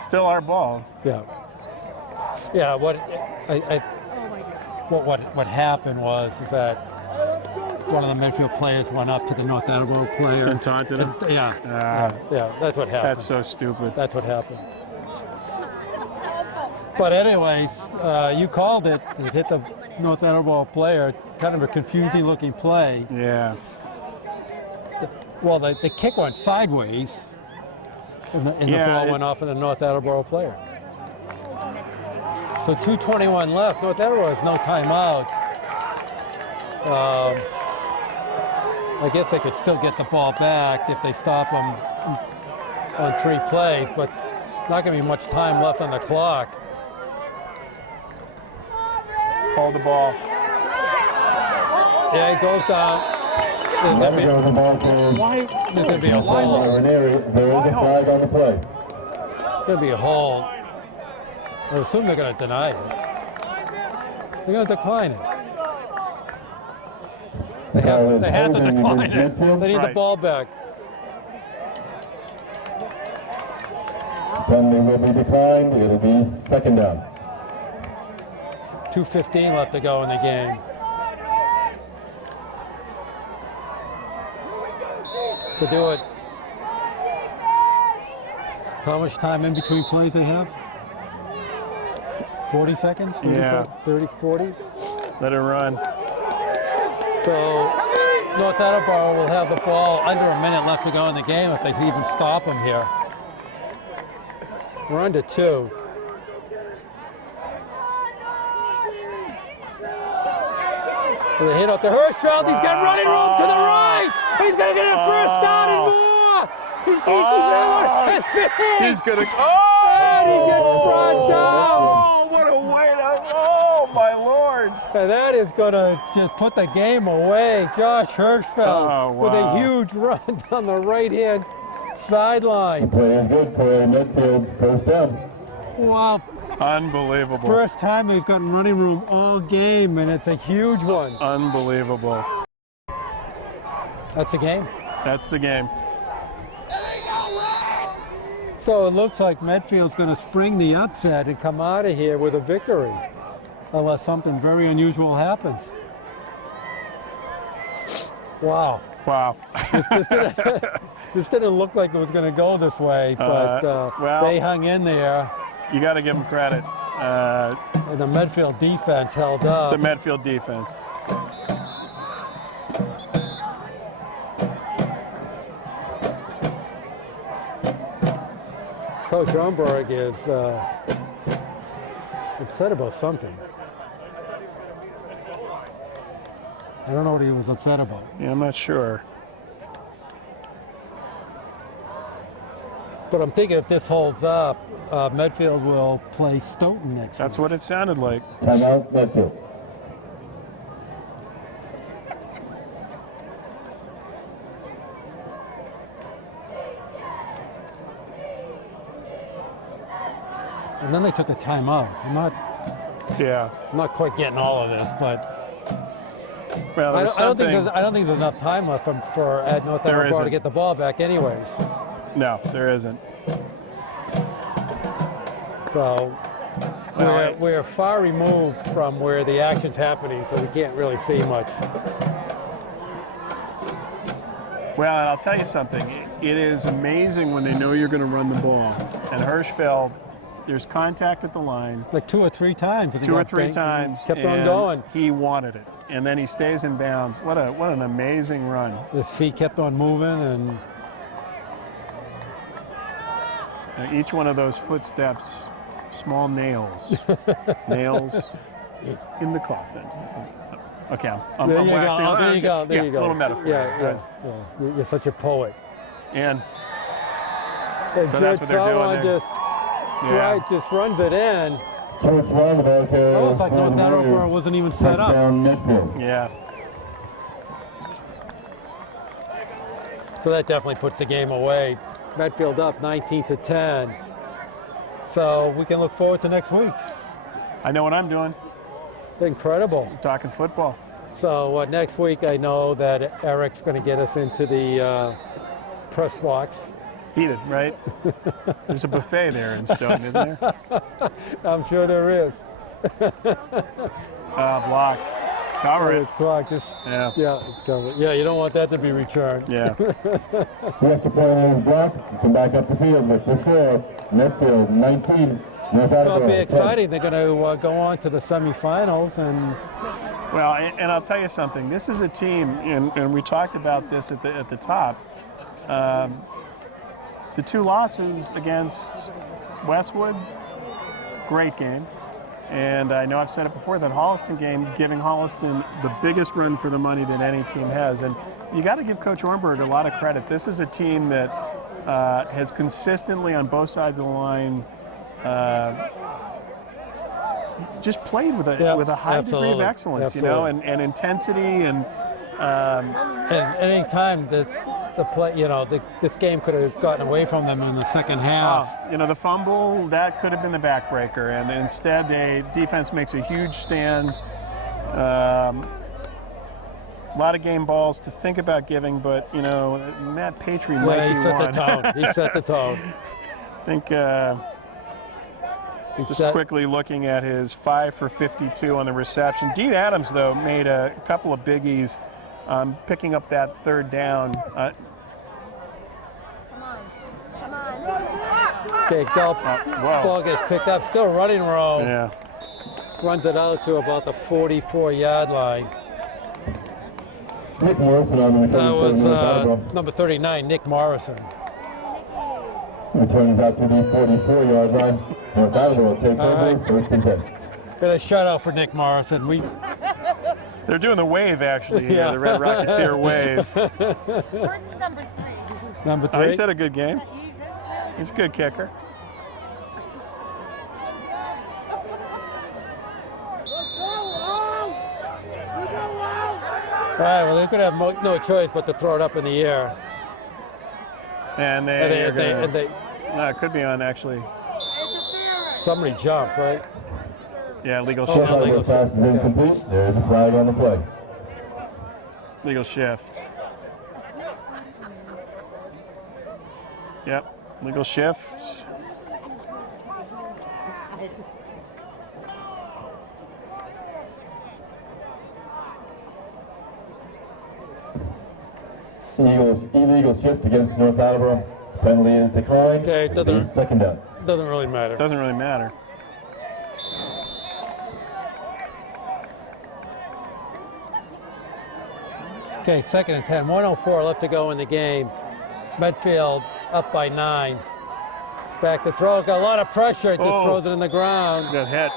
Still our ball. Yeah. Yeah. What happened was that one of the Medfield players went up to the North Attleboro player And taunted him. Yeah. That's what happened. That's so stupid. That's what happened. But anyways, you called it. It hit the North Attleboro player. Kind of a confusing looking play. Yeah. Well, the kick went sideways, and the ball went off of the North Attleboro player. So 2:21 left. North Attleboro has no timeouts. I guess they could still get the ball back if they stop them on 3 plays, but not going to be much time left on the clock. Hold the ball. Yeah, it goes down. There's going to be a hold. There is a flag on the play. There's going to be a hold. I assume they're going to deny it. They're going to decline it. They have to decline it. They need the ball back. Penalty will be declined. It'll be second down. 2:15 left to go in the game. To do it. How much time in between plays they have? 40 seconds? 30, 40? Let it run. So North Attleboro will have the ball under a minute left to go in the game if they even stop them here. We're under 2. They hit out to Hirschfeld. He's got running room to the right. He's going to get a first down and more. He's going to. And he gets brought down. Oh, what a way to. Oh, my Lord. And that is going to just put the game away. Josh Hirschfeld with a huge run down the right-hand sideline. The play is good for Medfield. First down. Wow. Unbelievable. First time he's gotten running room all game, and it's a huge one. Unbelievable. That's the game. That's the game. So it looks like Medfield's going to spring the upset and come out of here with a victory, unless something very unusual happens. Wow. Wow. This didn't look like it was going to go this way, but they hung in there. You got to give them credit. And the Medfield defense held up. The Medfield defense. Coach Romberg is upset about something. I don't know what he was upset about. Yeah, I'm not sure. But I'm thinking if this holds up, Medfield will play Stoughton next week. That's what it sounded like. Timeout, Medfield. And then they took a timeout. I'm not quite getting all of this, but well, I don't think there's enough time left for at North Attleboro to get the ball back anyways. No, there isn't. So We're far removed from where the action's happening, so we can't really see much. Well, and I'll tell you something. It is amazing when they know you're going to run the ball. And Hirschfeld, there's contact at the line. Like 2 or 3 times. Two or three times. Kept on going. He wanted it. And then he stays in bounds. What an amazing run. His feet kept on moving, and each one of those footsteps, small nails. Nails in the coffin. Okay, I'm there you waxing. go. There you go. There you go. A little metaphor. Yeah. You're such a poet. And so that's what they're doing there. Just runs it in. Almost Almost like North Attleboro wasn't even set up. Yeah. So that definitely puts the game away. Medfield up 19-10. So we can look forward to next week. I know what I'm doing. Incredible. I'm talking football. So next week I know that Eric's going to get us into the press box. Heated, right? There's a buffet there in Stone, isn't there? I'm sure there is. Blocked. Cover it. It's clocked. Cover it. Yeah, you don't want that to be returned. Yeah. The extra point is blocked. Come back up the field with the score. Medfield 19. So it'll be exciting. They're going to go on to the semifinals, and well, and I'll tell you something. This is a team, and we talked about this at the top. The 2 losses against Westwood, great game. And I know I've said it before, that Holliston game, giving Holliston the biggest run for the money that any team has. And you got to give Coach Ornberg a lot of credit. This is a team that has consistently, on both sides of the line, just played with a high degree of excellence, you know, and intensity, and any time the play, you know, this game could have gotten away from them in the second half. You know, the fumble, that could have been the backbreaker, and instead defense makes a huge stand. A lot of game balls to think about giving, but you know, Matt Patry might be one. He set the tone. He set the tone. I think. Just quickly looking at his 5 for 52 on the reception. Dean Adams, though, made a couple of biggies, picking up that third down. Okay, ball gets picked up, still running room. Yeah. Runs it out to about the 44-yard line. Nick Morrison on the return. That was number 39, Nick Morrison. Returns out to the 44-yard line. North Attleboro takes over, first and 10. Got a shutout for Nick Morrison. They're doing the wave, actually, yeah. The Red Rocketeer wave. First is number 3. Number 3. Oh, he's had a good game. He's a good kicker. All right, well, they're going to have no choice but to throw it up in the air. And it could be on, actually. Somebody jumped, right? Yeah, legal shift. The pass is incomplete. There's a flag on the play. Legal shift. Yep, legal shift. Eagles illegal shift against North Attleboro. Penalty is declined. Okay, it doesn't, second down. Doesn't really matter. Doesn't really matter. Okay, second and 10. 1:04 left to go in the game. Medfield up by 9. Back to throw. Got a lot of pressure. It just throws it in the ground. Got hit.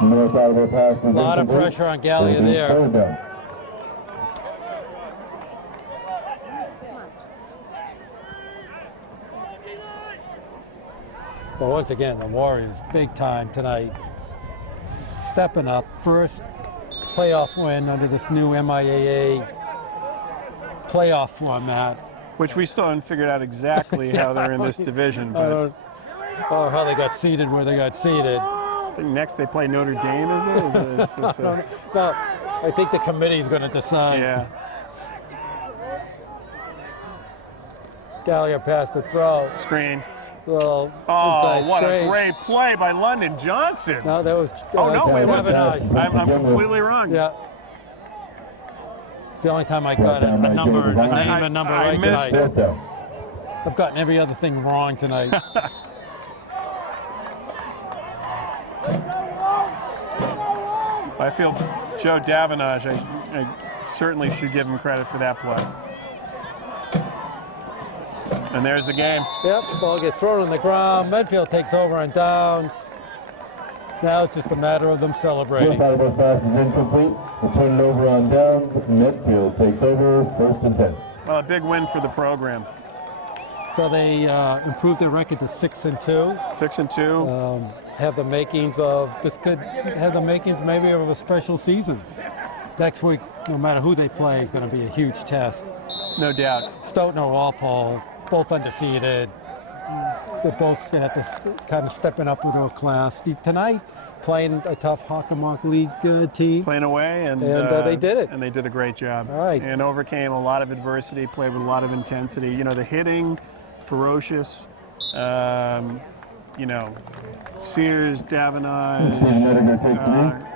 North Attleboro pass is a lot of pressure on Gallia there. But once again, the Warriors, big time tonight. Stepping up. First playoff win under this new MIAA playoff format. Which we still haven't figured out exactly how they're in this division. But or how they got seeded where they got seeded. I think next they play Notre Dame, is it? No, I think the committee's going to decide. Yeah. Gallia pass to throw. Screen. Well, Oh, what straight. a great play by London Johnson. No, that was. Oh, no, it wasn't. Davenage. I'm completely wrong. Yeah. It's the only time I got a name and number I right missed tonight. it. I've gotten every other thing wrong tonight. I feel Joe Davenage, I certainly should give him credit for that play. And there's the game. Yep, the ball gets thrown on the ground. Medfield takes over on downs. Now it's just a matter of them celebrating. Attleboro pass is incomplete. We'll turn it over on downs. Medfield takes over, 1st and 10. Well, a big win for the program. So they improved their record to 6-2. 6-2. Have the makings of, this could have the makings maybe of a special season. Next week, no matter who they play, is going to be a huge test. No doubt. Stoughton or Walpole, both undefeated. They're both going to have to kind of stepping up into a class. Tonight, playing a tough Hockomock League team. Playing away, and they did it. And they did a great job. All right. And overcame a lot of adversity, played with a lot of intensity. You know, the hitting, ferocious. You know, Sears, Davenage,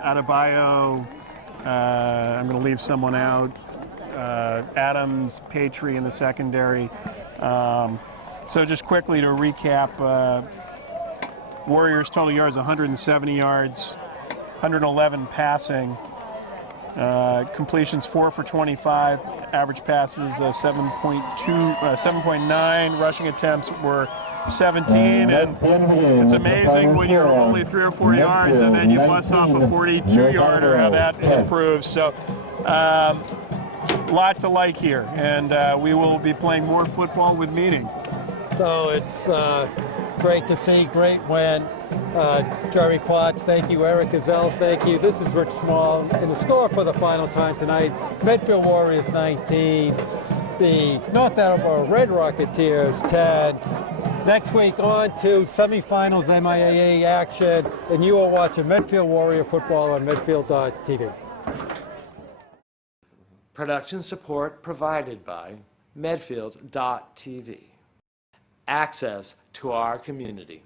Adebayo. I'm going to leave someone out. Adams, Patry in the secondary. So just quickly to recap, Warriors total yards 170 yards, 111 passing, completions 4 for 25, average passes 7.9, rushing attempts were 17, and it's amazing when you're only 3 or 4 yards and then you bust off a 42-yarder how that improves. So lot to like here, and we will be playing more football with meaning. So it's great to see, great win. Jerry Potts, thank you. Eric Gazelle, thank you. This is Rich Small, and the score for the final time tonight, Medfield Warriors 19, the North Attleboro Red Rocketeers 10. Next week on to semifinals MIAA action, and you are watching Medfield Warrior football on Medfield.tv. Production support provided by Medfield.tv. Access to our community.